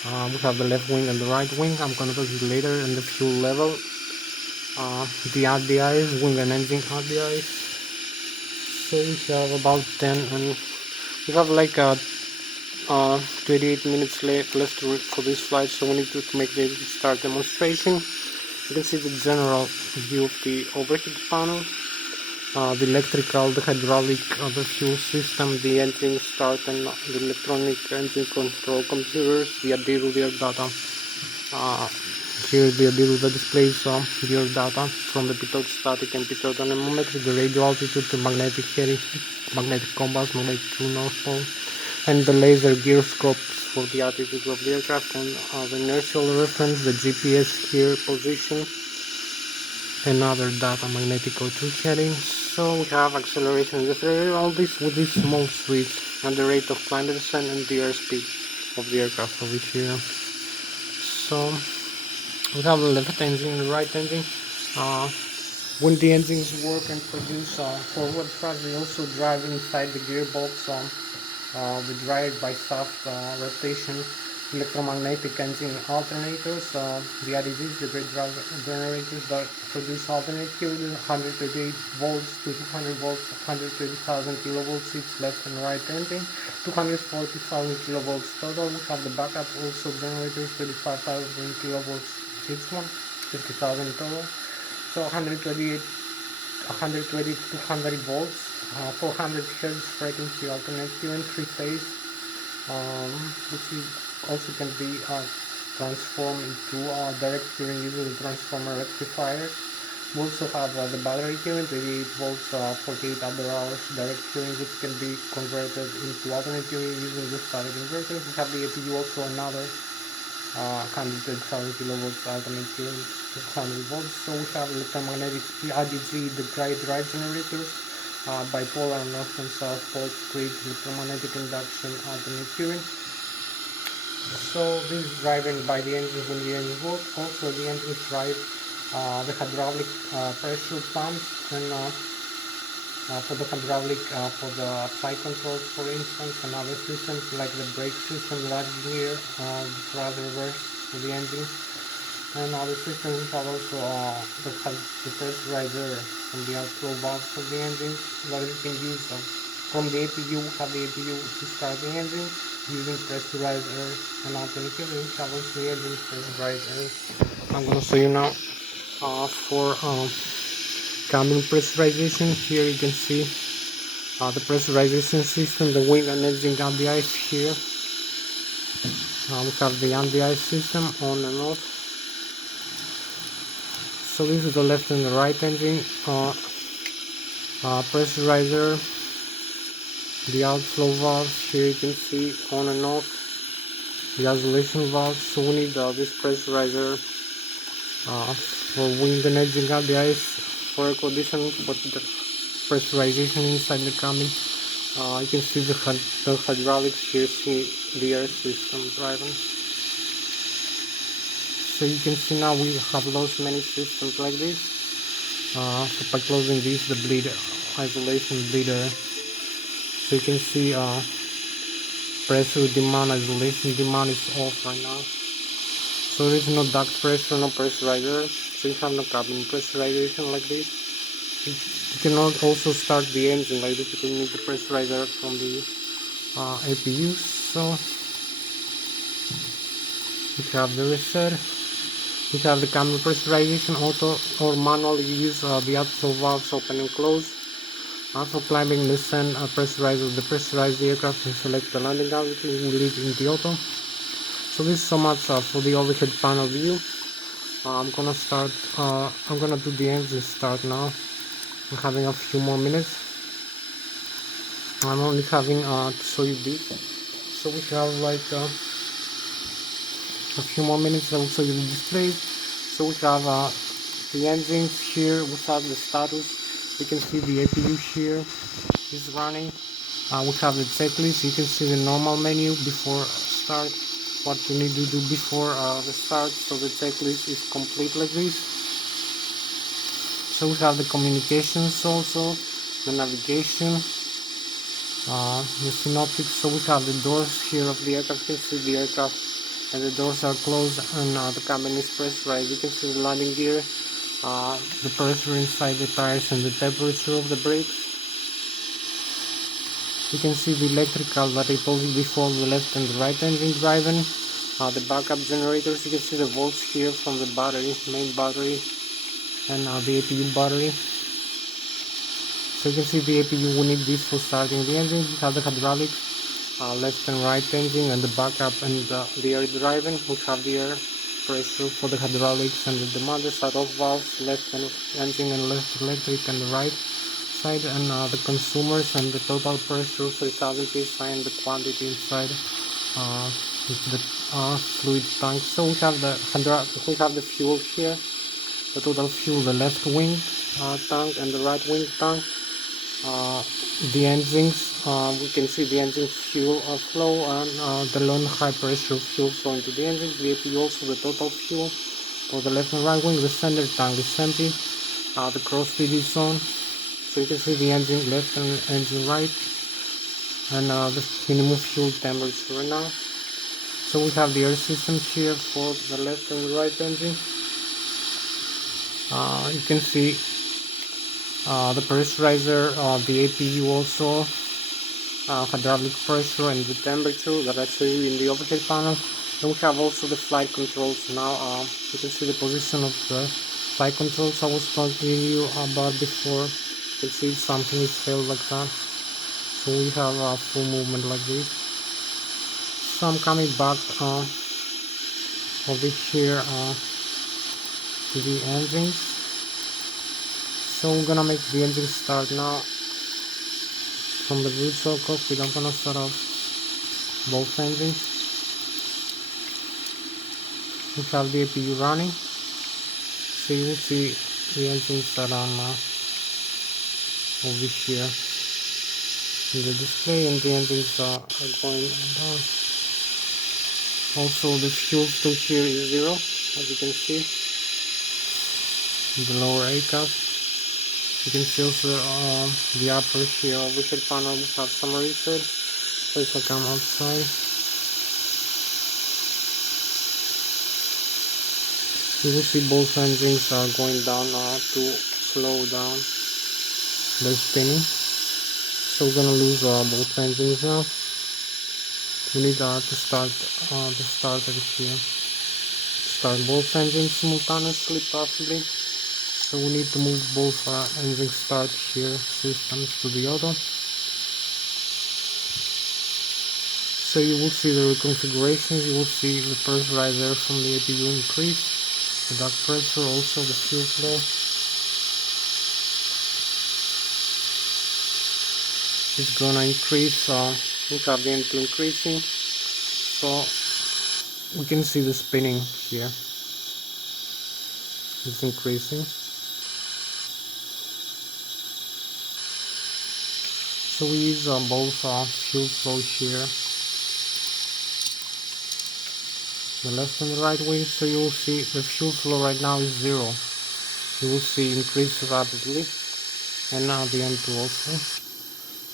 We have the left wing and the right wing. I'm gonna talk to you later. And the fuel level. The RDIs, wing and engine RDIs. So we have about 10, and we have like 28 minutes left for this flight, so we need to make the start demonstration. You can see the general view of the overhead panel, the electrical, the hydraulic, the fuel system, the engine start and the electronic engine control computers, the ADIRU, the air data. Here the ADIRU that displays the air data from the pitot static and pitot anemometer, the radio altitude, the magnetic heading, magnetic compass, magnetic true north pole, and the laser gyroscopes for the altitude of the aircraft, and the inertial reference, the GPS here position, and other data, magnetic O2 headings. So we have acceleration, all this with this small switch, and the rate of climb descent and the airspeed of the aircraft over here. So we have the left engine and the right engine. When the engines work and produce forward thrust, they also drive inside the gearbox. We drive by shaft rotation, electromagnetic engine alternators, the REGs, the grid drive generators that produce alternate current, 138 volts to 200 volts, 120,000 kilovolts each left and right engine, 240,000 kilovolts total. We have the backup also generators, 35,000 kilovolts each one, 50,000 total. So 120 to 200 volts, 400 Hz frequency alternate current, 3-phase, which also can be transformed into direct current using the transformer rectifiers. We also have the battery current, 88 volts, 48 ampere hours direct current, which can be converted into alternate current using the static inverter. We have the APU, also another 110,000 kilovolts alternate current, 200 volts. So we have electromagnetic RDG, the drive generators, bipolar north and south pole create electromagnetic induction alternate current. So this is driven by the engine when the engine works. Also the engines drive the hydraulic pressure pumps, and for the hydraulic, for the flight controls, for instance, and other systems like the brake system, landing gear, the thrust reverse for the engine, and other systems have also the pressurizer from the outflow valve for the engine that you can use from the APU. We have the APU to start the engine using pressurizer and alternative. We have also the engine pressurizer. I'm going to show you now for cabin pressurization. Here you can see the pressurization system, the wing and engine RDI here. We have the RDI system on and off. So this is the left and the right engine pressurizer, the outflow valves. Here you can see on and off the isolation valves. So we need this pressurizer for wing and engine RDIs, for air conditioning, for the pressurization inside the cabin. You can see the hydraulics here, see the air system driving. So you can see now we have lost many systems like this. So by closing this, the bleed isolation bleeder. So you can see pressure demand, isolation demand is off right now. So there is no duct pressure, no pressurizer. So you have no cabin pressurization like this. You cannot also start the engine like this. You can need the pressurizer from the APU. So we have the reset. We have the camera pressurization, auto or manual. You use the actual valves open and close. After climbing, descend, pressurize the aircraft and select the landing altitude. We leave in the auto. So this is so much for the overhead panel view. I'm gonna do the engine start now. I'm having a few more minutes. I'm only having to show you this. So we have like a few more minutes. I will show you the display. So we have the engines here. We have the status. You can see the APU here is running. We have the checklist. You can see the normal menu before start. What you need to do before the start. So the checklist is complete like this. So we have the communications also, the navigation, the synoptics. So we have the doors here of the aircraft. You can see the aircraft and the doors are closed and the cabin is pressurized. You can see the landing gear, the pressure inside the tires and the temperature of the brakes. You can see the electrical that I told you before, the left and the right engine driving, the backup generators. You can see the volts here from the battery, main battery, and the APU battery. So you can see the APU, we need this for starting the engine. We have the hydraulics, left and right engine, and the backup and the air driving. We have the air pressure for the hydraulics and the demand side off valves, left and engine and left electric and the right side, and the consumers and the total pressure 3000 psi and the quantity inside the fluid tank. So we have the fuel here, the total fuel, the left wing tank and the right wing tank. The engines, we can see the engine fuel flow and the low and high pressure fuel flow into the engine. The APU also the total fuel for the left and right wing. The center tank is empty. The cross feed is on. So you can see the engine left and engine right, and the minimum fuel temperature right now. So we have the air system here for the left and the right engine. You can see the pressurizer, the APU also, hydraulic pressure and the temperature that I show you in the overhead panel. Then we have also the flight controls. Now you can see the position of the flight controls I was talking to you about before. You can see something is failed like that. So we have a full movement like this. So I'm coming back over here to the engines. So we're gonna make the engine start now. From the virtual cockpit, I'm gonna start off both engines. We have the APU running. So you will see the engines that are over here in the display, and the engines are going down. Also the fuel still here is 0, as you can see in the lower ACAS. You can see also the upper here overhead panel we have some reset. So if I come outside, you will see both engines are going down to slow down. They're spinning. So we're gonna lose both engines now. We need to start the starter here. Start both engines simultaneously, possibly. So we need to move both engine start here systems to the auto. So you will see the reconfigurations. You will see the pressurizer from the APU increase, the duct pressure, also the fuel flow. It's gonna increase. We have the into increasing, so we can see the spinning here. It's increasing. So we use both fuel flow here, the left and the right wing. So you will see the fuel flow right now is 0. You will see increase rapidly, and now the M2 also.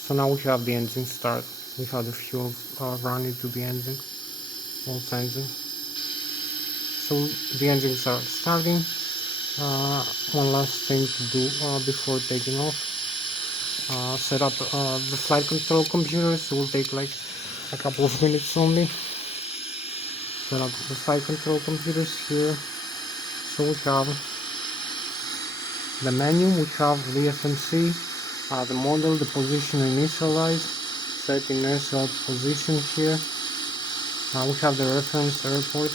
So now we have the engine start. We have the fuel running to the engine, both engine. So the engines are starting. One last thing to do before taking off. Set up the flight control computers. It will take like a couple of minutes only. Set up the flight control computers here. So we have the menu, we have the FNC, the model, the position initialized, set in airside position here. We have the reference airport,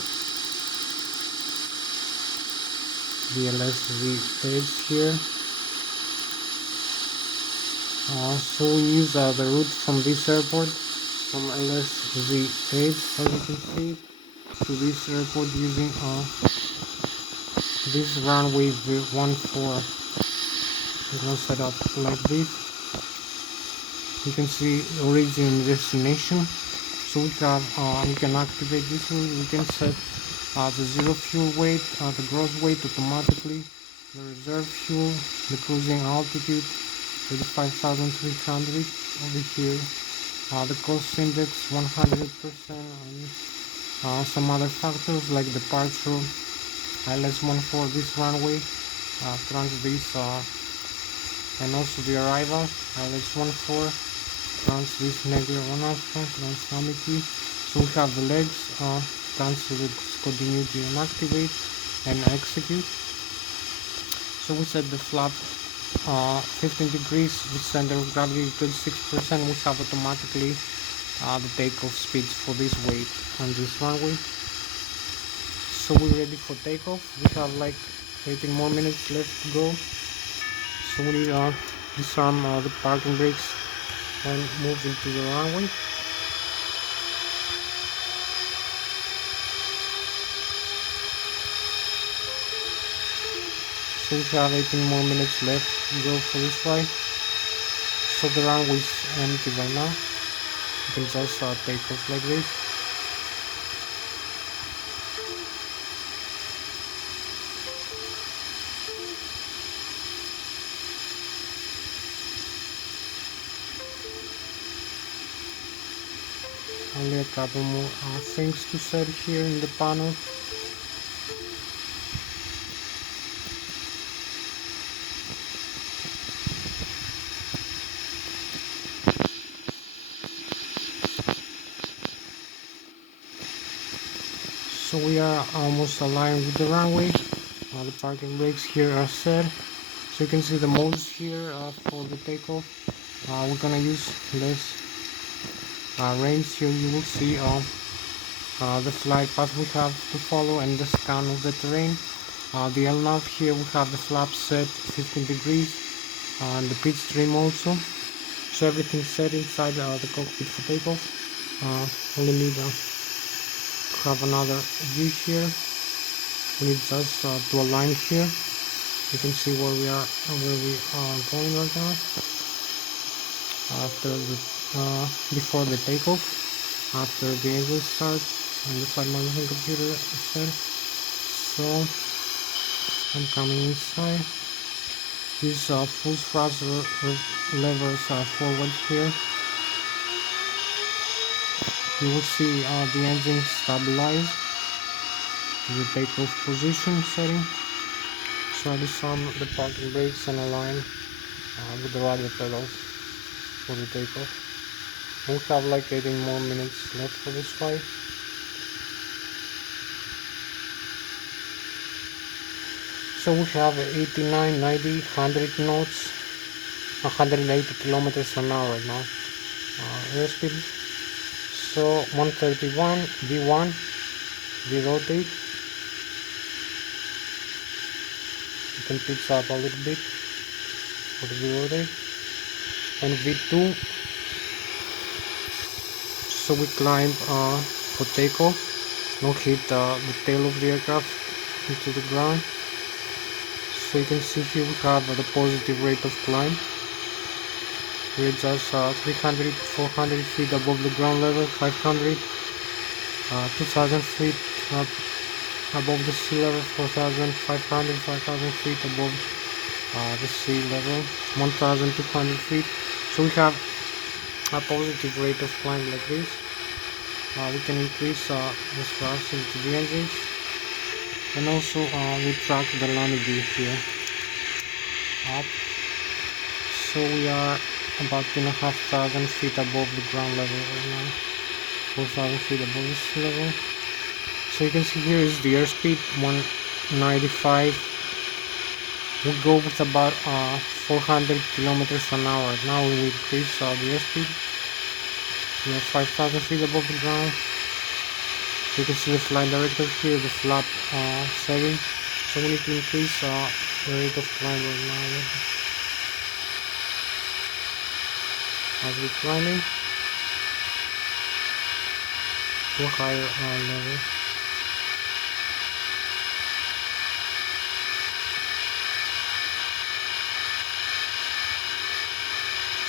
the Lszh page here. So we use the route from this airport, from Lszh page, as you can see, to this airport using this runway 14. I'm gonna set up like this. You can see origin and destination. So we can activate this one. We can set the zero fuel weight, the gross weight automatically, the reserve fuel, the cruising altitude 35,300 over here, the cost index 100%, and some other factors like departure, LS14 this runway, trans this, and also the arrival, LS14, trans this negative 1 alpha, trans Amity. So we have the legs, cancel discontinuity and activate and execute. So we set the flap 15 degrees with center of gravity 26%. We have automatically the takeoff speeds for this weight on this runway. So we're ready for takeoff. We have like 18 more minutes left to go. So we disarm the parking brakes and move into the runway. So we have 18 more minutes left to go for this flight. So the runway is empty right now. You can just take off like this. Only a couple more things to set here in the panel. So we are almost aligned with the runway. The parking brakes here are set. So you can see the modes here for the takeoff. We're gonna use less range. Here you will see the flight path we have to follow and the scan of the terrain. The LNAV here we have the flaps set 15 degrees and the pitch trim also. So everything's set inside the cockpit for takeoff. Only need to have another view here. We need just to align here. You can see where we are going right now. After the before the takeoff, after the engine start and the flight management computer is set. So I'm coming inside. These full thrust levers are forward here. You will see the engine stabilize the takeoff position setting. So I disarm the parking brakes and align with the rudder pedals for the takeoff. We have like 18 more minutes left for this flight. So we have 89, 90, 100 knots, 180 kilometers an hour right now airspeed. So 131 V1, the rotate. You can pitch up a little bit for the V rotate. And V2. So we climb for takeoff. No hit the tail of the aircraft into the ground. So you can see here we have the positive rate of climb. We're just 300 to 400 feet above the ground level, 500, 2000 feet above the sea level, 4500, 5000 feet above the sea level, 1200 feet. So we have a positive rate of climb like this. We can increase the thrust into the engines, and also retract the landing gear here up. So we are about 2,500 feet above the ground level right now, 4,000 feet above the sea level. So you can see here is the airspeed 195. We go with about 400 kilometers an hour. Now we will increase the airspeed. We are 5,000 feet above the ground. You can see the flight director here, the flap setting. So we need to increase the rate of climb right now. As we're climbing to a higher level.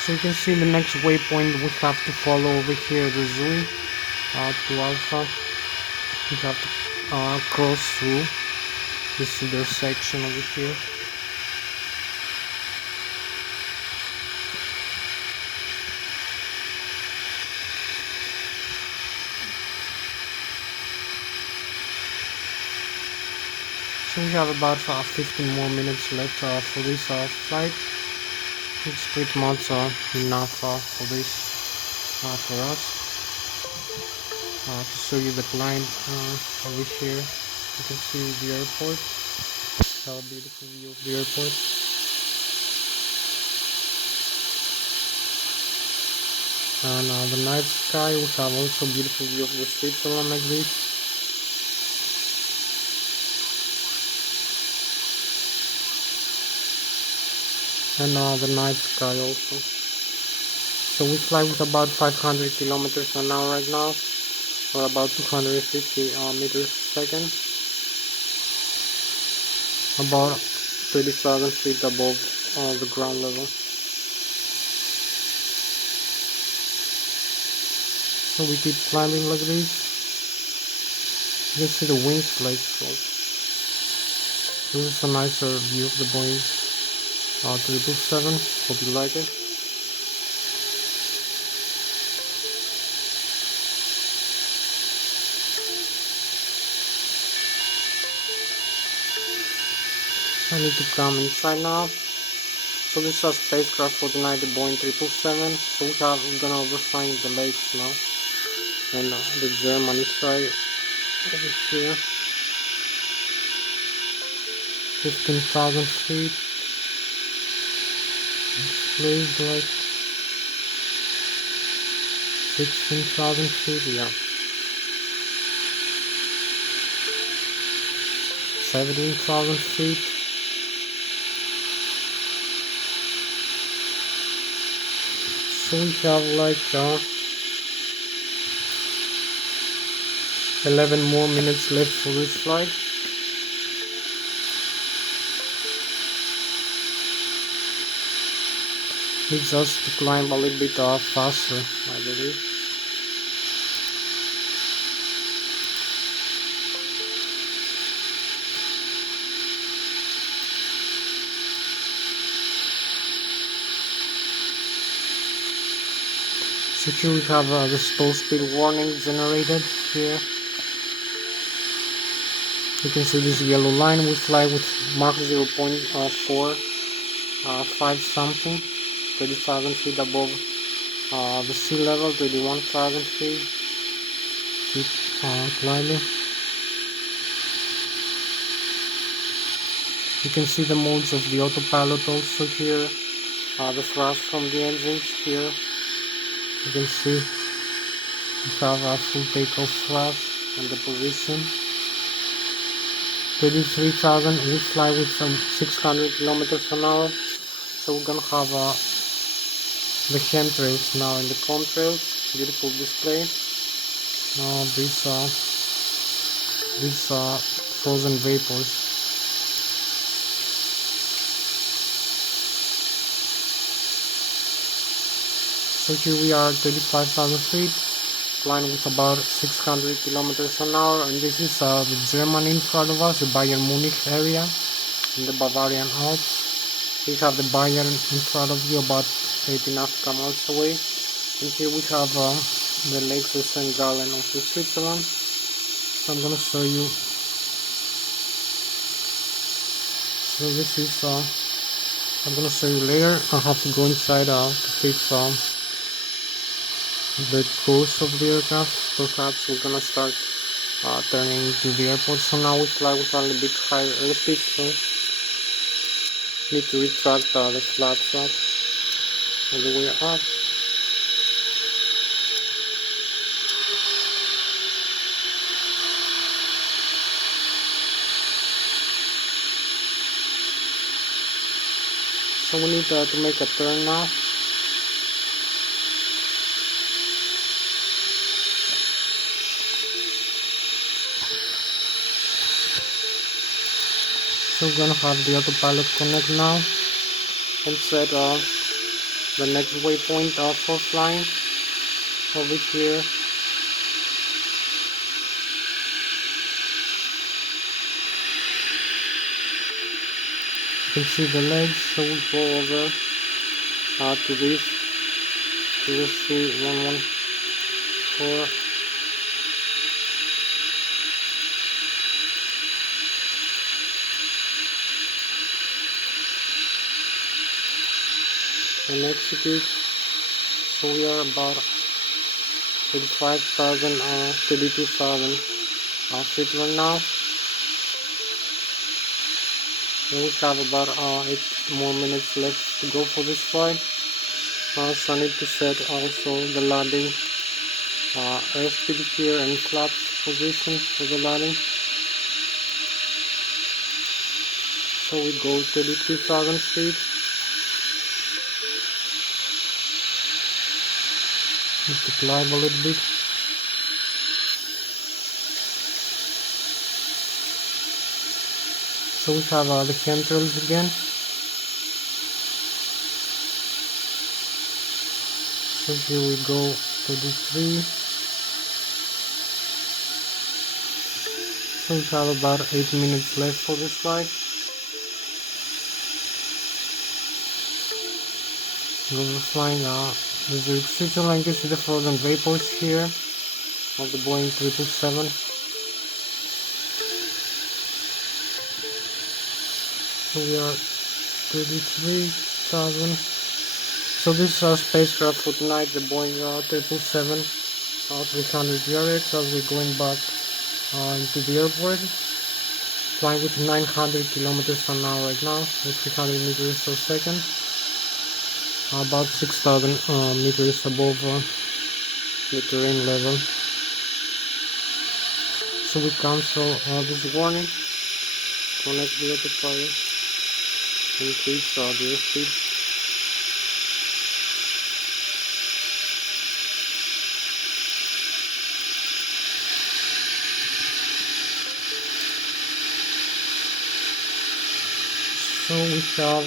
So you can see the next waypoint we have to follow over here, the Zui to Alpha. We have to cross through this intersection over here. So we have about 15 more minutes left for this flight. It's pretty much enough for this for us. To show you the plane over here, you can see the airport. Have a beautiful view of the airport. And the night sky, we have also a beautiful view of the Switzerland like this. And the night sky also. So we fly with about 500 kilometers an hour right now, or about 250 meters per second, about 30,000 feet above the ground level. So we keep climbing like this. You can see the wing flakes. This is a nicer view of the Boeing 777. Hope you like it. I need to come inside now. So this is a spacecraft for the night, the Boeing 777. So we're gonna overflying the lakes now, and the Germany side over here. 15,000 feet. Place like 16,000 feet, yeah. 17,000 feet. So we have like 11 more minutes left for this flight. Needs us to climb a little bit faster, I believe. So here we have the stall speed warning generated here. You can see this yellow line. We fly with Mach 0.4, 5 something, 30,000 feet above the sea level, 31,000 feet. Keep climbing. You can see the modes of the autopilot also here. The thrust from the engines here. You can see we have a full takeoff thrust and the position. 33,000. We fly with some 600 kilometers an hour. So we're gonna have the chemtrails now in the contrails. Beautiful display. Now these frozen vapors. So here we are 35,000 feet, flying with about 600 kilometers an hour, and this is the Germany in front of us, the Bayern Munich area in the Bavarian Alps. We have the Bayern in front of you, about 8.5 miles away. And here we have the Lszh and Garland of the Switzerland. So I'm gonna show you. So this is I'm gonna show you later. I have to go inside to fix the course of the aircraft. Perhaps we're gonna start turning to the airport. So now we fly with a little bit higher airspeed, so need to retract the flat shot all the way up. So we need to make a turn now. So we're gonna have the autopilot connect now and set the next waypoint for flying over here. You can see the legs, so we go over to this 3114. And execute. So we are about 35,000 32,000 feet right now. And we have about 8 more minutes left to go for this flight. So I need to set also the landing airspeed here and flaps position for the landing. So we go 33,000 feet. Need to climb a little bit. So we have the handrails again. So here we go 33. So we have about 8 minutes left for this flight. We're flying the Switzerland. You can see the frozen vapors here of the Boeing 777. So we are 33,000. So this is our spacecraft for tonight, the Boeing 777 300ERX, as we're going back into the airport. Flying with 900 kilometers an hour right now, with 300 meters per second. About 6,000 meters above the terrain level. So we cancel this warning, connect the autopilot, increase the airspeed. So we have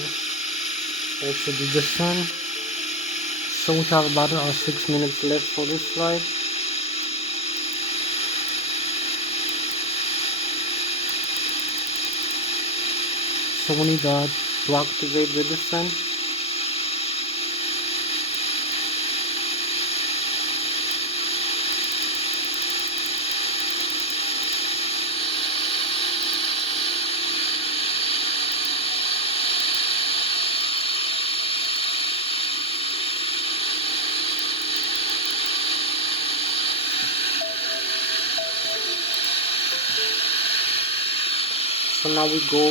also the descent. So we have about 6 minutes left for this flight. So we need to activate the descent. So now we go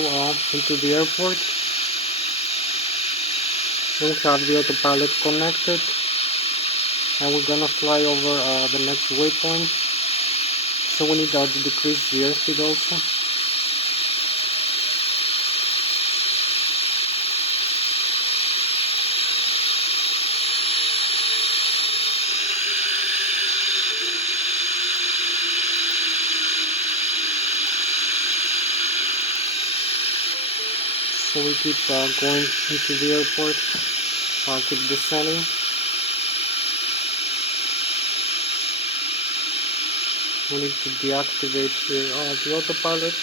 into the airport. We have the autopilot connected, and we're gonna fly over the next waypoint. So we need to decrease the airspeed also. So we keep going into the airport, keep descending. We need to deactivate here the autopilot.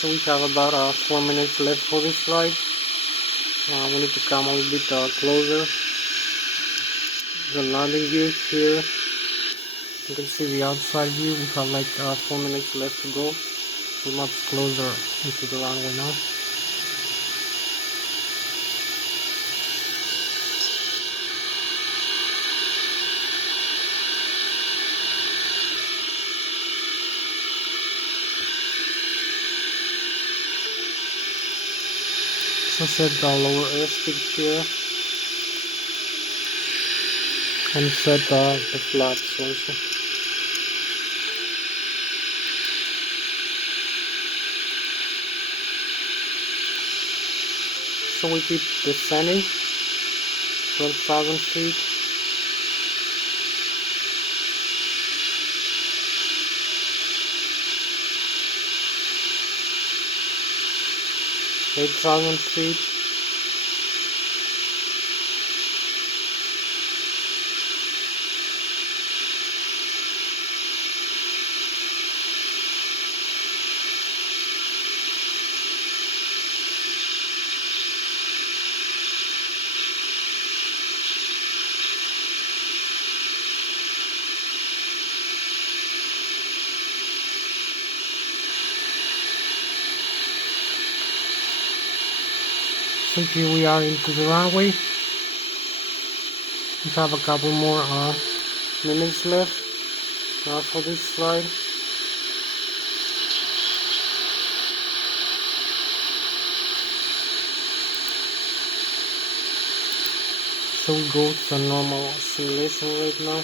So we have about 4 minutes left for this flight. We need to come a little bit closer. The landing gear here. You can see the outside view. We have like 4 minutes left to go. We're much closer into the runway now. So set the lower airspeed here and set the flaps also. So we keep descending 12,000 feet. Eight thousand feet. So here we are into the runway. We have a couple more minutes left for this slide. So we go to a normal simulation right now.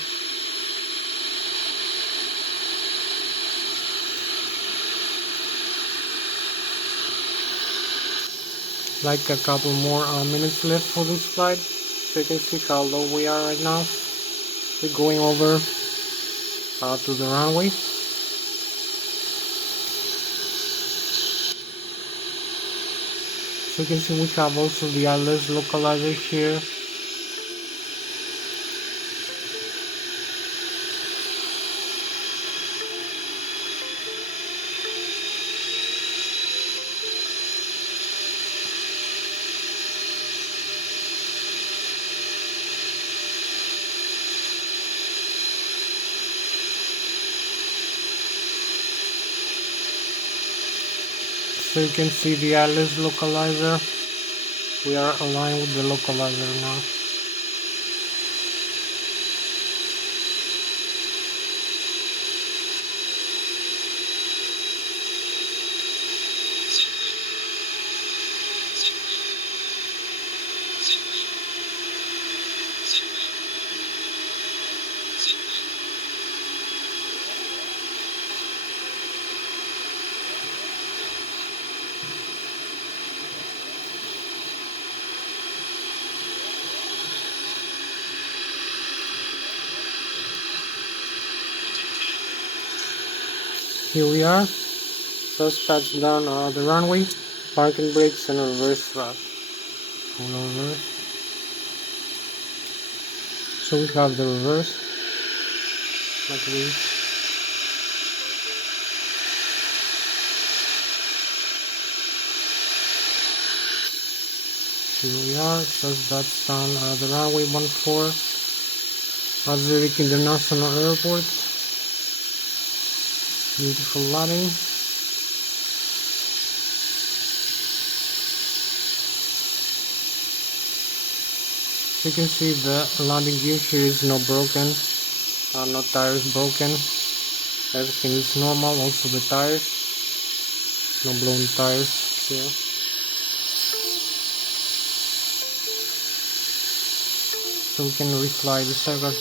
Like a couple more minutes left for this flight. So you can see how low we are right now. We're going over to the runway. So you can see we have also the Lszh localizer here. So you can see the Lszh localizer. We are aligned with the localizer now. Here we are. First patch down the runway, parking brakes and reverse thrust. Full reverse. So we have the reverse, like this. Here we are, just that's down the runway 14 at Zurich International Airport. Beautiful landing. You can see the landing gear here is not broken, no tires broken. Everything is normal, also the tires, no blown tires here. So we can refly the circle.